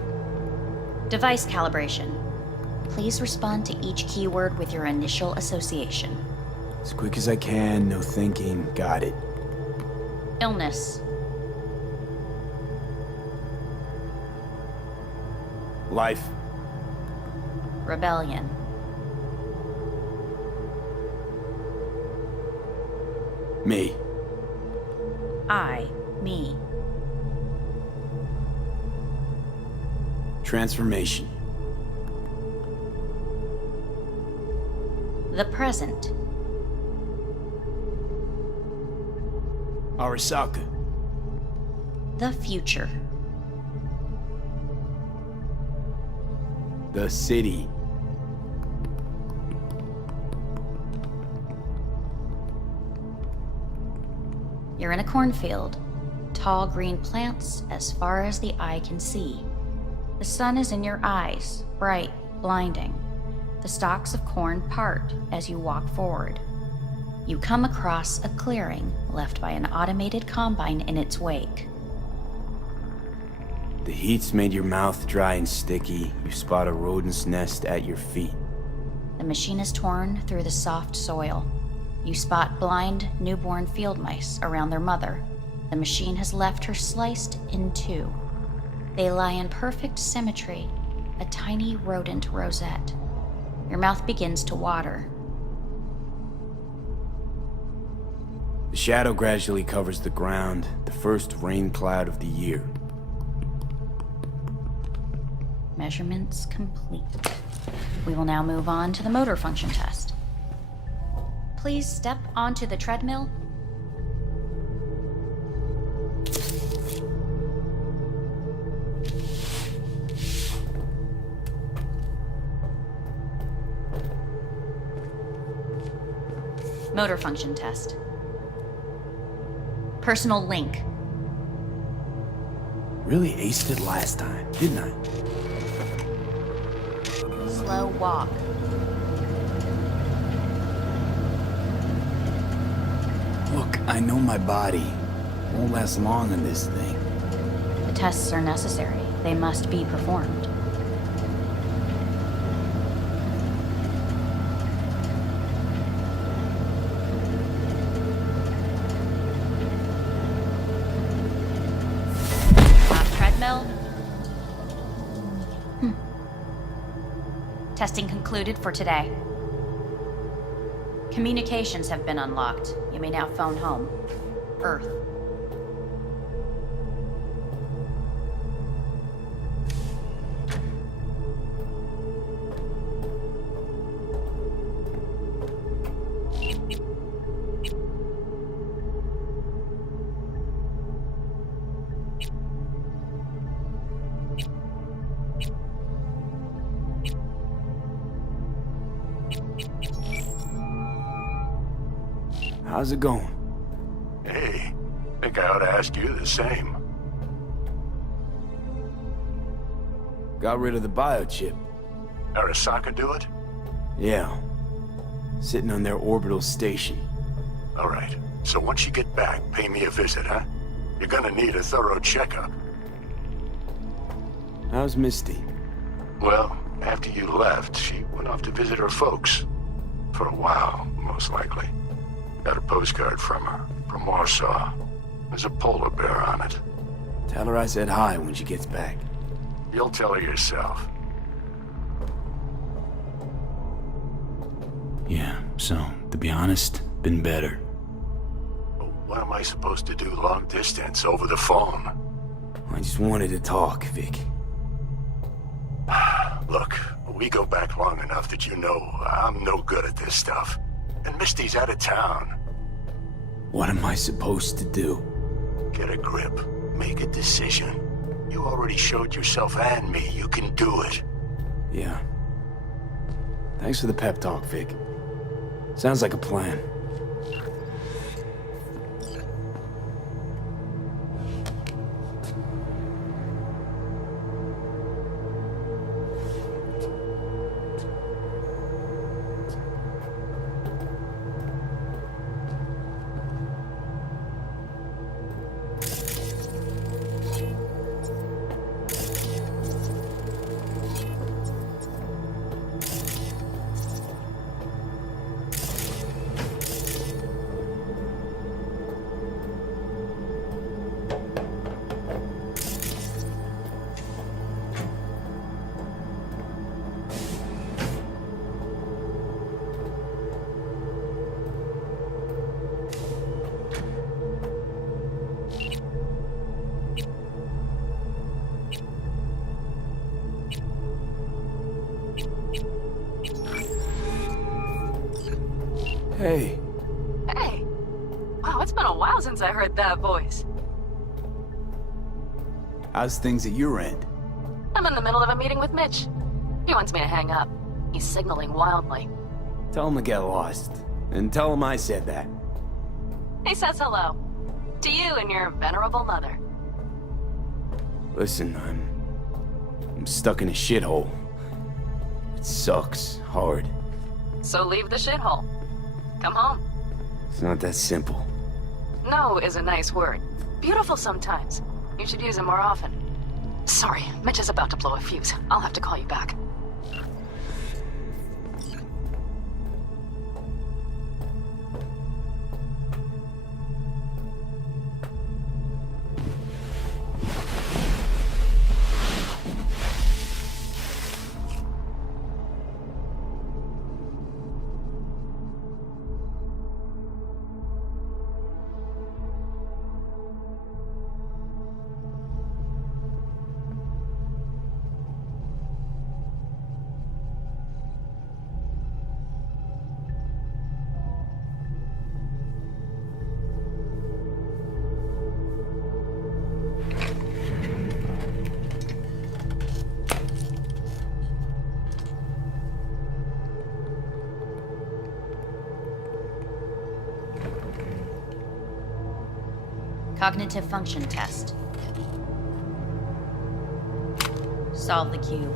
Device calibration. Please respond to each keyword with your initial association. As quick as I can, no thinking. Got it. Illness. Life. Rebellion. Me. Me. Transformation. The present. Arasaka. The future. The city. You're in a cornfield. Tall green plants as far as the eye can see. The sun is in your eyes, bright, blinding. The stalks of corn part as you walk forward. You come across a clearing left by an automated combine in its wake. The heat's made your mouth dry and sticky. You spot a rodent's nest at your feet. The machine is torn through the soft soil. You spot blind, newborn field mice around their mother. The machine has left her sliced in two. They lie in perfect symmetry, a tiny rodent rosette. Your mouth begins to water. The shadow gradually covers the ground, the first rain cloud of the year. Measurements complete. We will now move on to the motor function test. Please step onto the treadmill. Motor function test. Personal link. Really aced it last time, didn't I? Slow walk. Look, I know my body. Won't last long in this thing. The tests are necessary. They must be performed. Testing concluded for today. Communications have been unlocked. You may now phone home. Earth. How's it going? Hey, think I ought to ask you the same. Got rid of the biochip. Arasaka do it? Yeah. Sitting on their orbital station. All right. So once you get back, pay me a visit, huh? You're gonna need a thorough checkup. How's Misty? Well, after you left, she went off to visit her folks. For a while, most likely. Got a postcard from her, from Warsaw. There's a polar bear on it. Tell her I said hi when she gets back. You'll tell her yourself. Yeah, so, to be honest, been better. What am I supposed to do long distance, over the phone? I just wanted to talk, Vic. Look, we go back long enough that you know I'm no good at this stuff. And Misty's out of town. What am I supposed to do? Get a grip. Make a decision. You already showed yourself and me you can do it. Yeah. Thanks for the pep talk, Vic. Sounds like a plan. Hey. Hey. Wow, it's been a while since I heard that voice. How's things at your end? I'm in the middle of a meeting with Mitch. He wants me to hang up. He's signaling wildly. Tell him to get lost. And tell him I said that. He says hello. To you and your venerable mother. Listen, I'm stuck in a shithole. It sucks hard. So leave the shithole. Come home. It's not that simple. No is a nice word. Beautiful sometimes. You should use it more often. Sorry, Mitch is about to blow a fuse. I'll have to call you back. Cognitive function test. Solve the cube.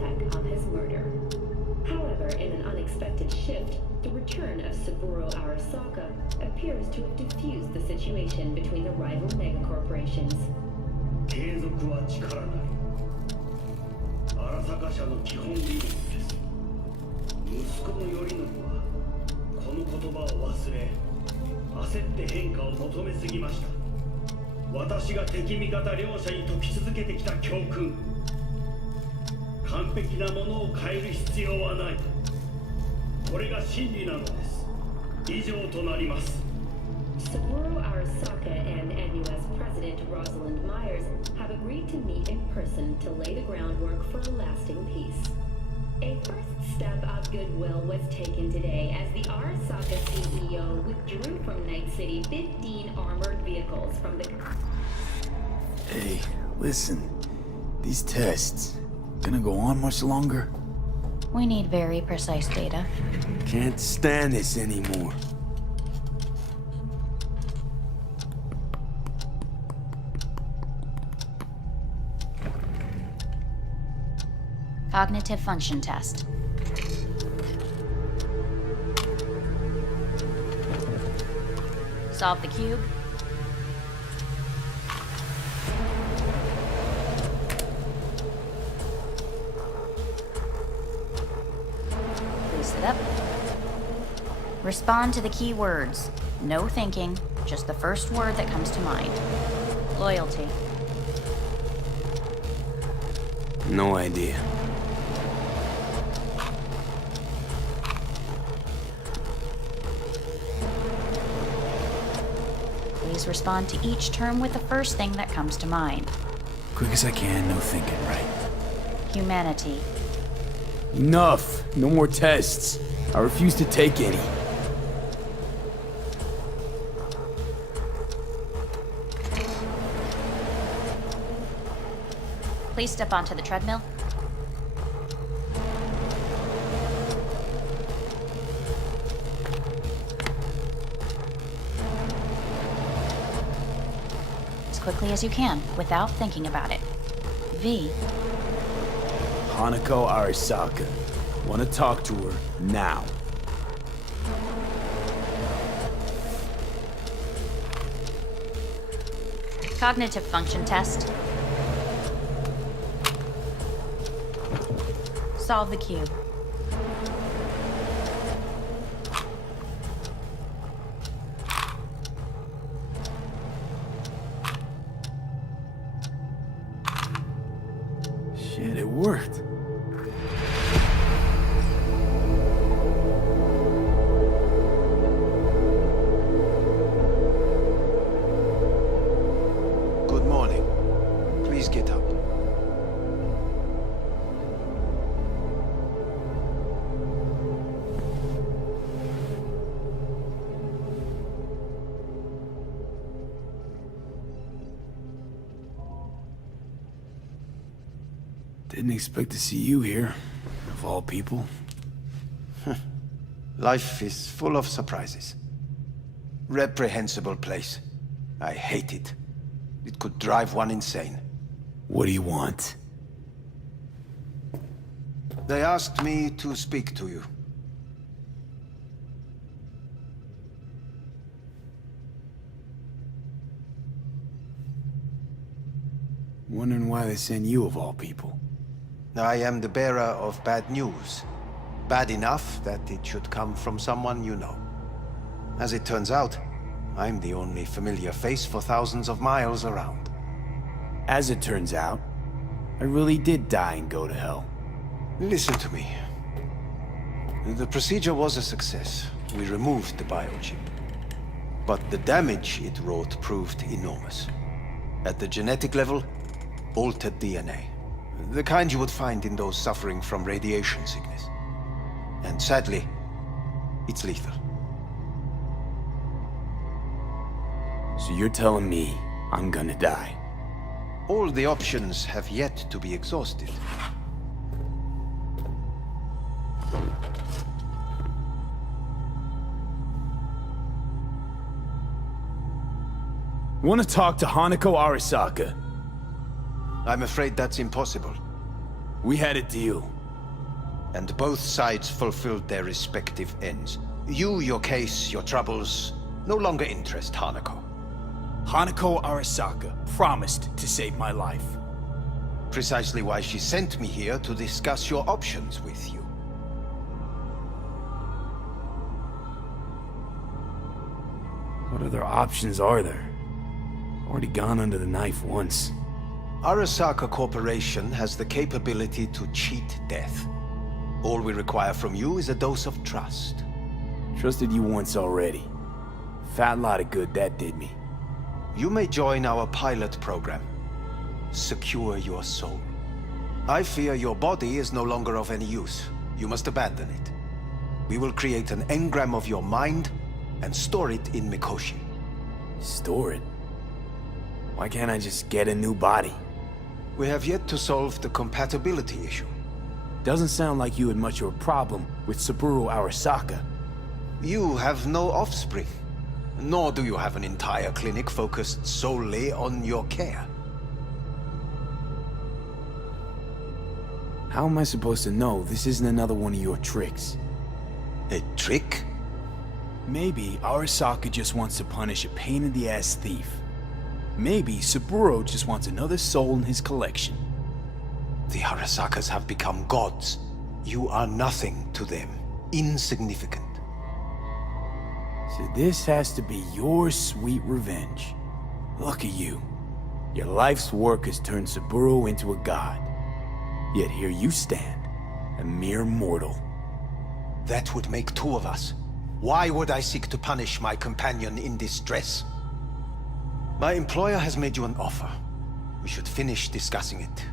tech on his murder. However, in an unexpected shift, the return of Saburo Arasaka appears to have diffused the situation between the rival megacorporations. 継続は力なり。荒坂社の基本理念です。息子の頼宣はこの言葉を忘れ、焦って変化を求めすぎました。私が敵味方両者に説き続けてきた教訓。完璧なものを変える必要はない。これが真理なのです。以上となります。Saburo Arasaka and NUS President Rosalind Myers have agreed to meet in person to lay the groundwork for a lasting peace. A first step of goodwill was taken today as the Arasaka CEO withdrew from Night City 15 armored vehicles from the... Hey, listen. These tests, gonna go on much longer? We need very precise data. Can't stand this anymore. Cognitive function test. Solve the cube. Please sit up. Respond to the key words. No thinking, just the first word that comes to mind. Loyalty. No idea. Please respond to each term with the first thing that comes to mind. Quick as I can, no thinking, right? Humanity. Enough! No more tests. I refuse to take any. Please step onto the treadmill. As quickly as you can, without thinking about it. V. Hanako Arasaka. Want to talk to her now. Cognitive function test. Solve the cube. Shit, it worked. Good morning. Please get up. Didn't expect to see you here, of all people. Life is full of surprises. Reprehensible place. I hate it. It could drive one insane. What do you want? They asked me to speak to you. Wondering why they sent you of all people. I am the bearer of bad news. Bad enough that it should come from someone you know. As it turns out, I'm the only familiar face for thousands of miles around. As it turns out, I really did die and go to hell. Listen to me. The procedure was a success. We removed the biochip. But the damage it wrought proved enormous. At the genetic level, altered DNA. The kind you would find in those suffering from radiation sickness. And sadly, it's lethal. So you're telling me I'm gonna die? All the options have yet to be exhausted. Want to talk to Hanako Arasaka? I'm afraid that's impossible. We had a deal. And both sides fulfilled their respective ends. You, your case, your troubles, no longer interest Hanako. Hanako Arasaka promised to save my life. Precisely why she sent me here to discuss your options with you. What other options are there? Already gone under the knife once. Arasaka Corporation has the capability to cheat death. All we require from you is a dose of trust. Trusted you once already. Fat lot of good that did me. You may join our pilot program. Secure your soul. I fear your body is no longer of any use. You must abandon it. We will create an engram of your mind and store it in Mikoshi. Store it? Why can't I just get a new body? We have yet to solve the compatibility issue. Doesn't sound like you had much of a problem with Saburo Arasaka. You have no offspring, nor do you have an entire clinic focused solely on your care. How am I supposed to know this isn't another one of your tricks? A trick? Maybe Arasaka just wants to punish a pain-in-the-ass thief. Maybe Saburo just wants another soul in his collection. The Arasakas have become gods. You are nothing to them. Insignificant. So this has to be your sweet revenge. Look at you. Your life's work has turned Saburo into a god. Yet here you stand, a mere mortal. That would make two of us. Why would I seek to punish my companion in distress? My employer has made you an offer. We should finish discussing it.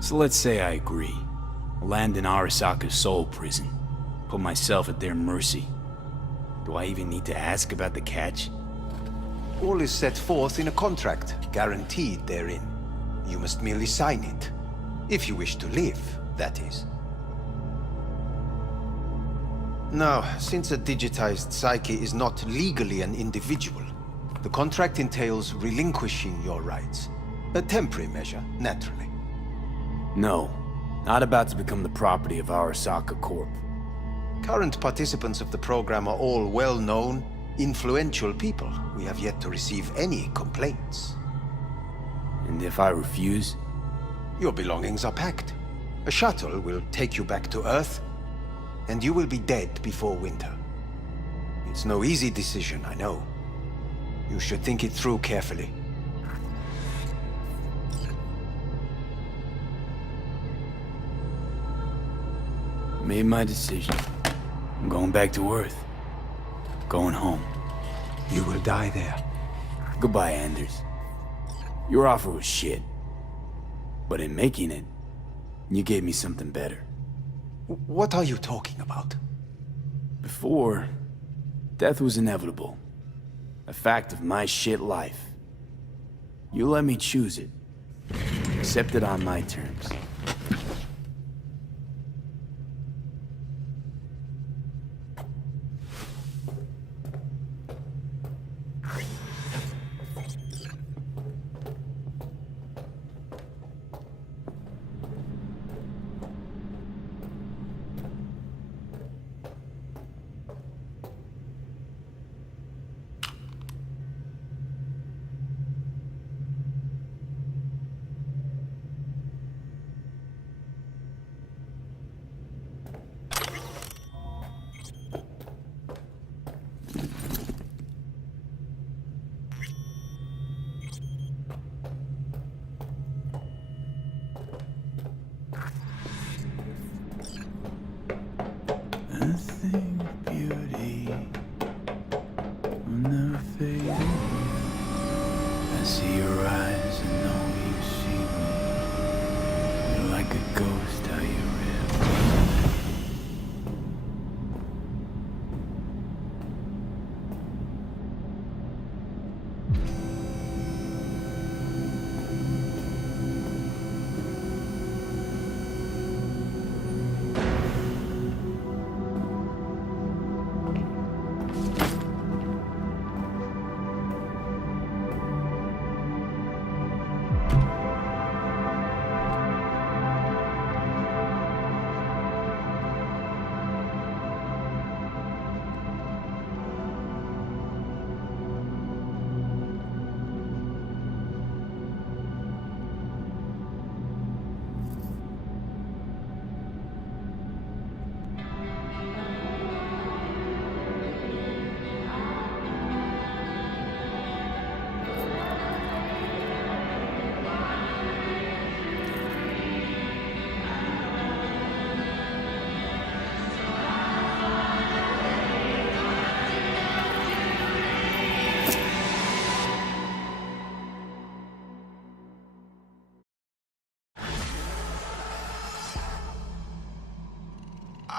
So let's say I agree. Land in Arasaka's soul prison. Put myself at their mercy. Do I even need to ask about the catch? All is set forth in a contract, guaranteed therein. You must merely sign it. If you wish to live, that is. Now, since a digitized psyche is not legally an individual, the contract entails relinquishing your rights. A temporary measure, naturally. No, not about to become the property of Arasaka Corp. Current participants of the program are all well-known, influential people. We have yet to receive any complaints. And if I refuse? Your belongings are packed. A shuttle will take you back to Earth, and you will be dead before winter. It's no easy decision, I know. You should think it through carefully. Made my decision. I'm going back to Earth. Going home. You will die there. Goodbye, Anders. Your offer was shit. But in making it, you gave me something better. What are you talking about? Before, death was inevitable. A fact of my shit life. You let me choose it. Accept it on my terms. Nothing beauty will never fade away. I see your eyes and know you see me. You're like a ghost, how you rip.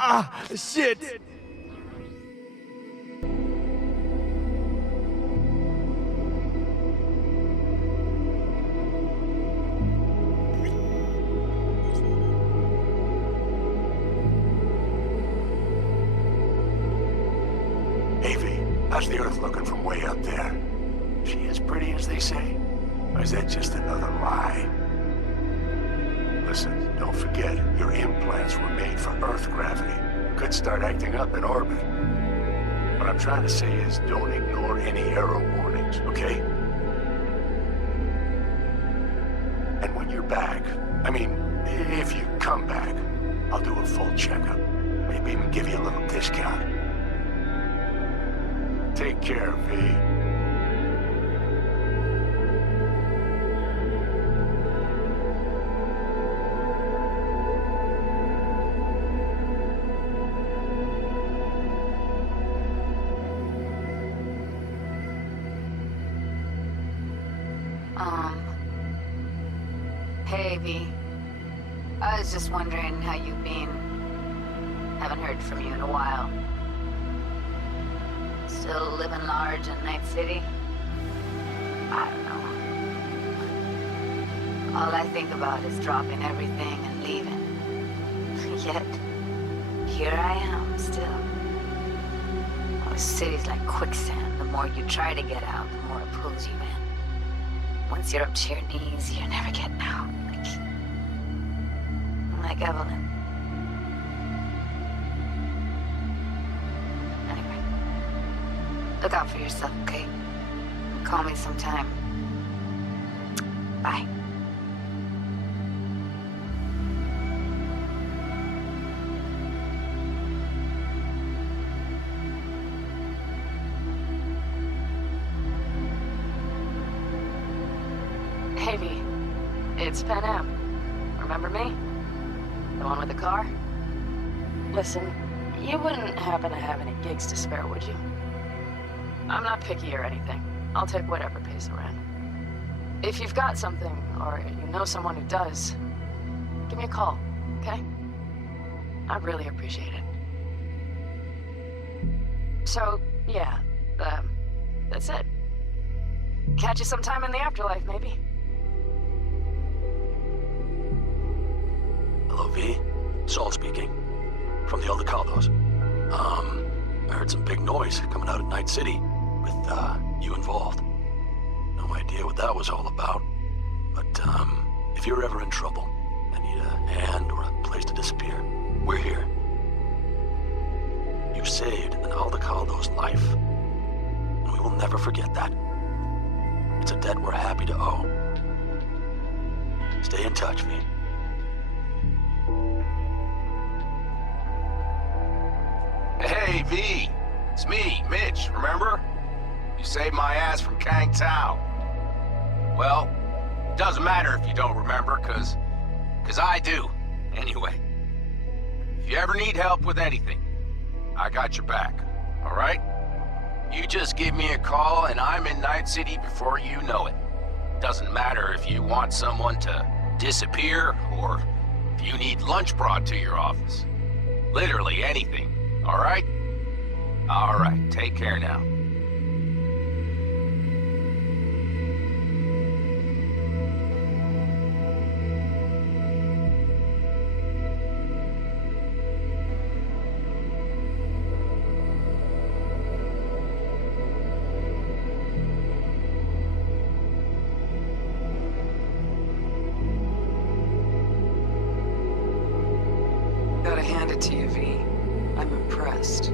Ah, shit! How's the Earth looking from way up there? She as pretty as they say? Or is that just another lie? Listen, don't forget, your implants were made for Earth gravity. Could start acting up in orbit. What I'm trying to say is don't ignore any error warnings, okay? And when you're back, I mean, if you come back, I'll do a full checkup. Maybe even give you a little discount. Take care, V. Hey, V. I was just wondering how you've been. Haven't heard from you in a while. Still living large in Night City? I don't know. All I think about is dropping everything and leaving. Yet, here I am, still. Oh, this city's like quicksand. The more you try to get out, the more it pulls you in. Once you're up to your knees, you're never getting out. Like Evelyn. Look out for yourself, okay? Call me sometime. Bye. Hey, V. It's Pan Am. Remember me? The one with the car? Listen, you wouldn't happen to have any gigs to spare, would you? I'm not picky or anything. I'll take whatever pays the rent. If you've got something, or you know someone who does, give me a call, okay? I'd really appreciate it. So, yeah, that's it. Catch you sometime in the afterlife, maybe. Hello, V. Saul speaking. From the Caldos. I heard some big noise coming out of Night City with, you involved. No idea what that was all about. But, if you're ever in trouble and need a hand or a place to disappear, we're here. You saved an Caldo's life. And we will never forget that. It's a debt we're happy to owe. Stay in touch, V. Hey, V. It's me, Mitch, remember? You saved my ass from Kang Tao. Well, it doesn't matter if you don't remember, cause I do, anyway. If you ever need help with anything, I got your back, all right? You just give me a call and I'm in Night City before you know it. Doesn't matter if you want someone to disappear or if you need lunch brought to your office. Literally anything. All right? All right, take care now. Gotta hand it to you, V. I'm impressed.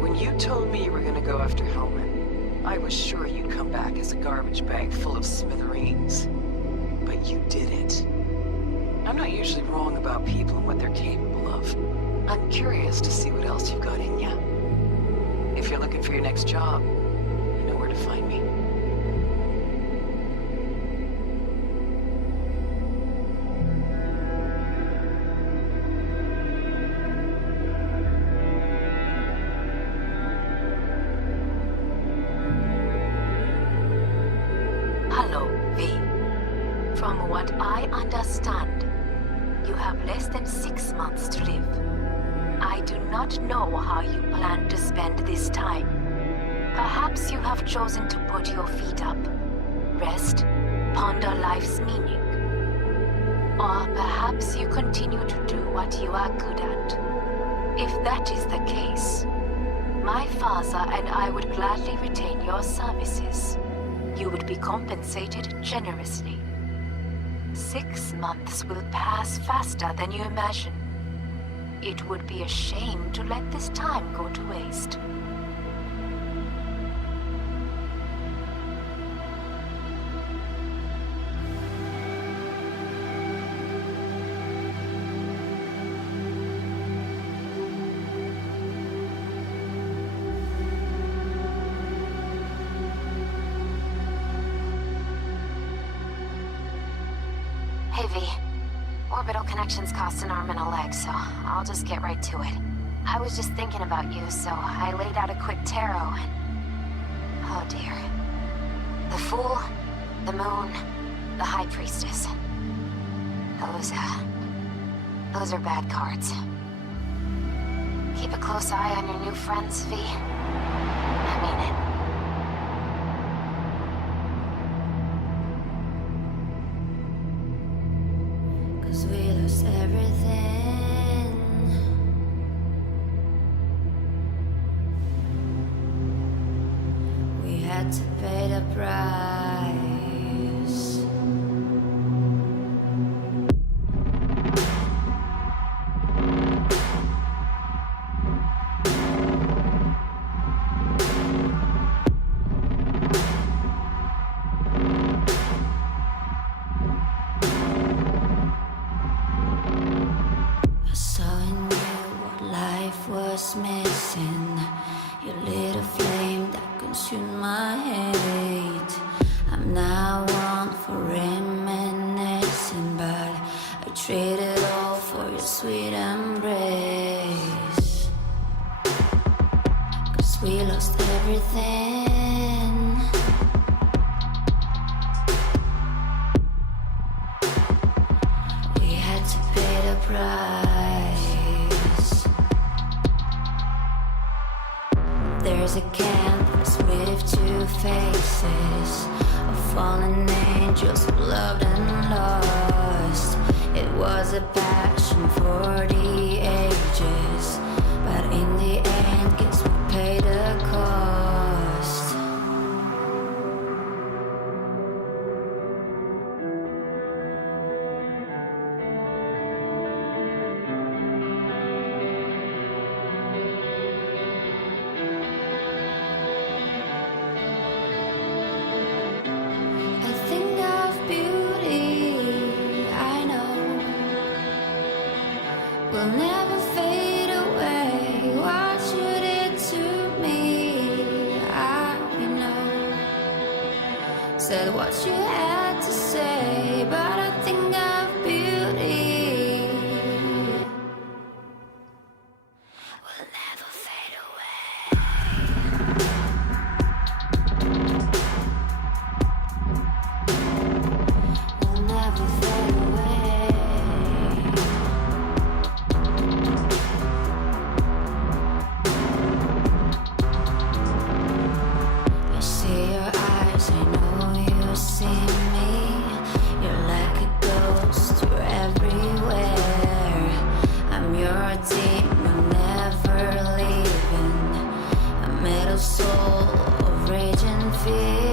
When you told me you were gonna go after Hellman, I was sure you'd come back as a garbage bag full of smithereens. But you didn't. I'm not usually wrong about people and what they're capable of. I'm curious to see what else you've got in ya. If you're looking for your next job, you know where to find me. Hello, V. From what I understand, you have less than 6 months to live. I do not know how you plan to spend this time. Perhaps you have chosen to put your feet up, rest, ponder life's meaning. Or perhaps you continue to do what you are good at. If that is the case, my father and I would gladly retain your services. You would be compensated generously. 6 months will pass faster than you imagine. It would be a shame to let this time go to waste. Hey, V. Orbital connections cost an arm and a leg, so I'll just get right to it. I was just thinking about you, so I laid out a quick tarot and... oh dear. The Fool, the Moon, the High Priestess. Those are bad cards. Keep a close eye on your new friends, V. I mean it. We lost everything. We had to pay the price. Missing. You lit a flame that consumed my hate. I'm now one for reminiscing, but I traded all for your sweet embrace. 'Cause we lost everything. We had to pay the price. There's a canvas with 2 faces of fallen angels who loved and lost. It was a passion for the ages, but in the end, guess we paid the cost. Will never fade away. What you did to me, I know. Said what you had to say, but I think of beauty. Will never fade away. Will never fade away. Soul of rage and fear.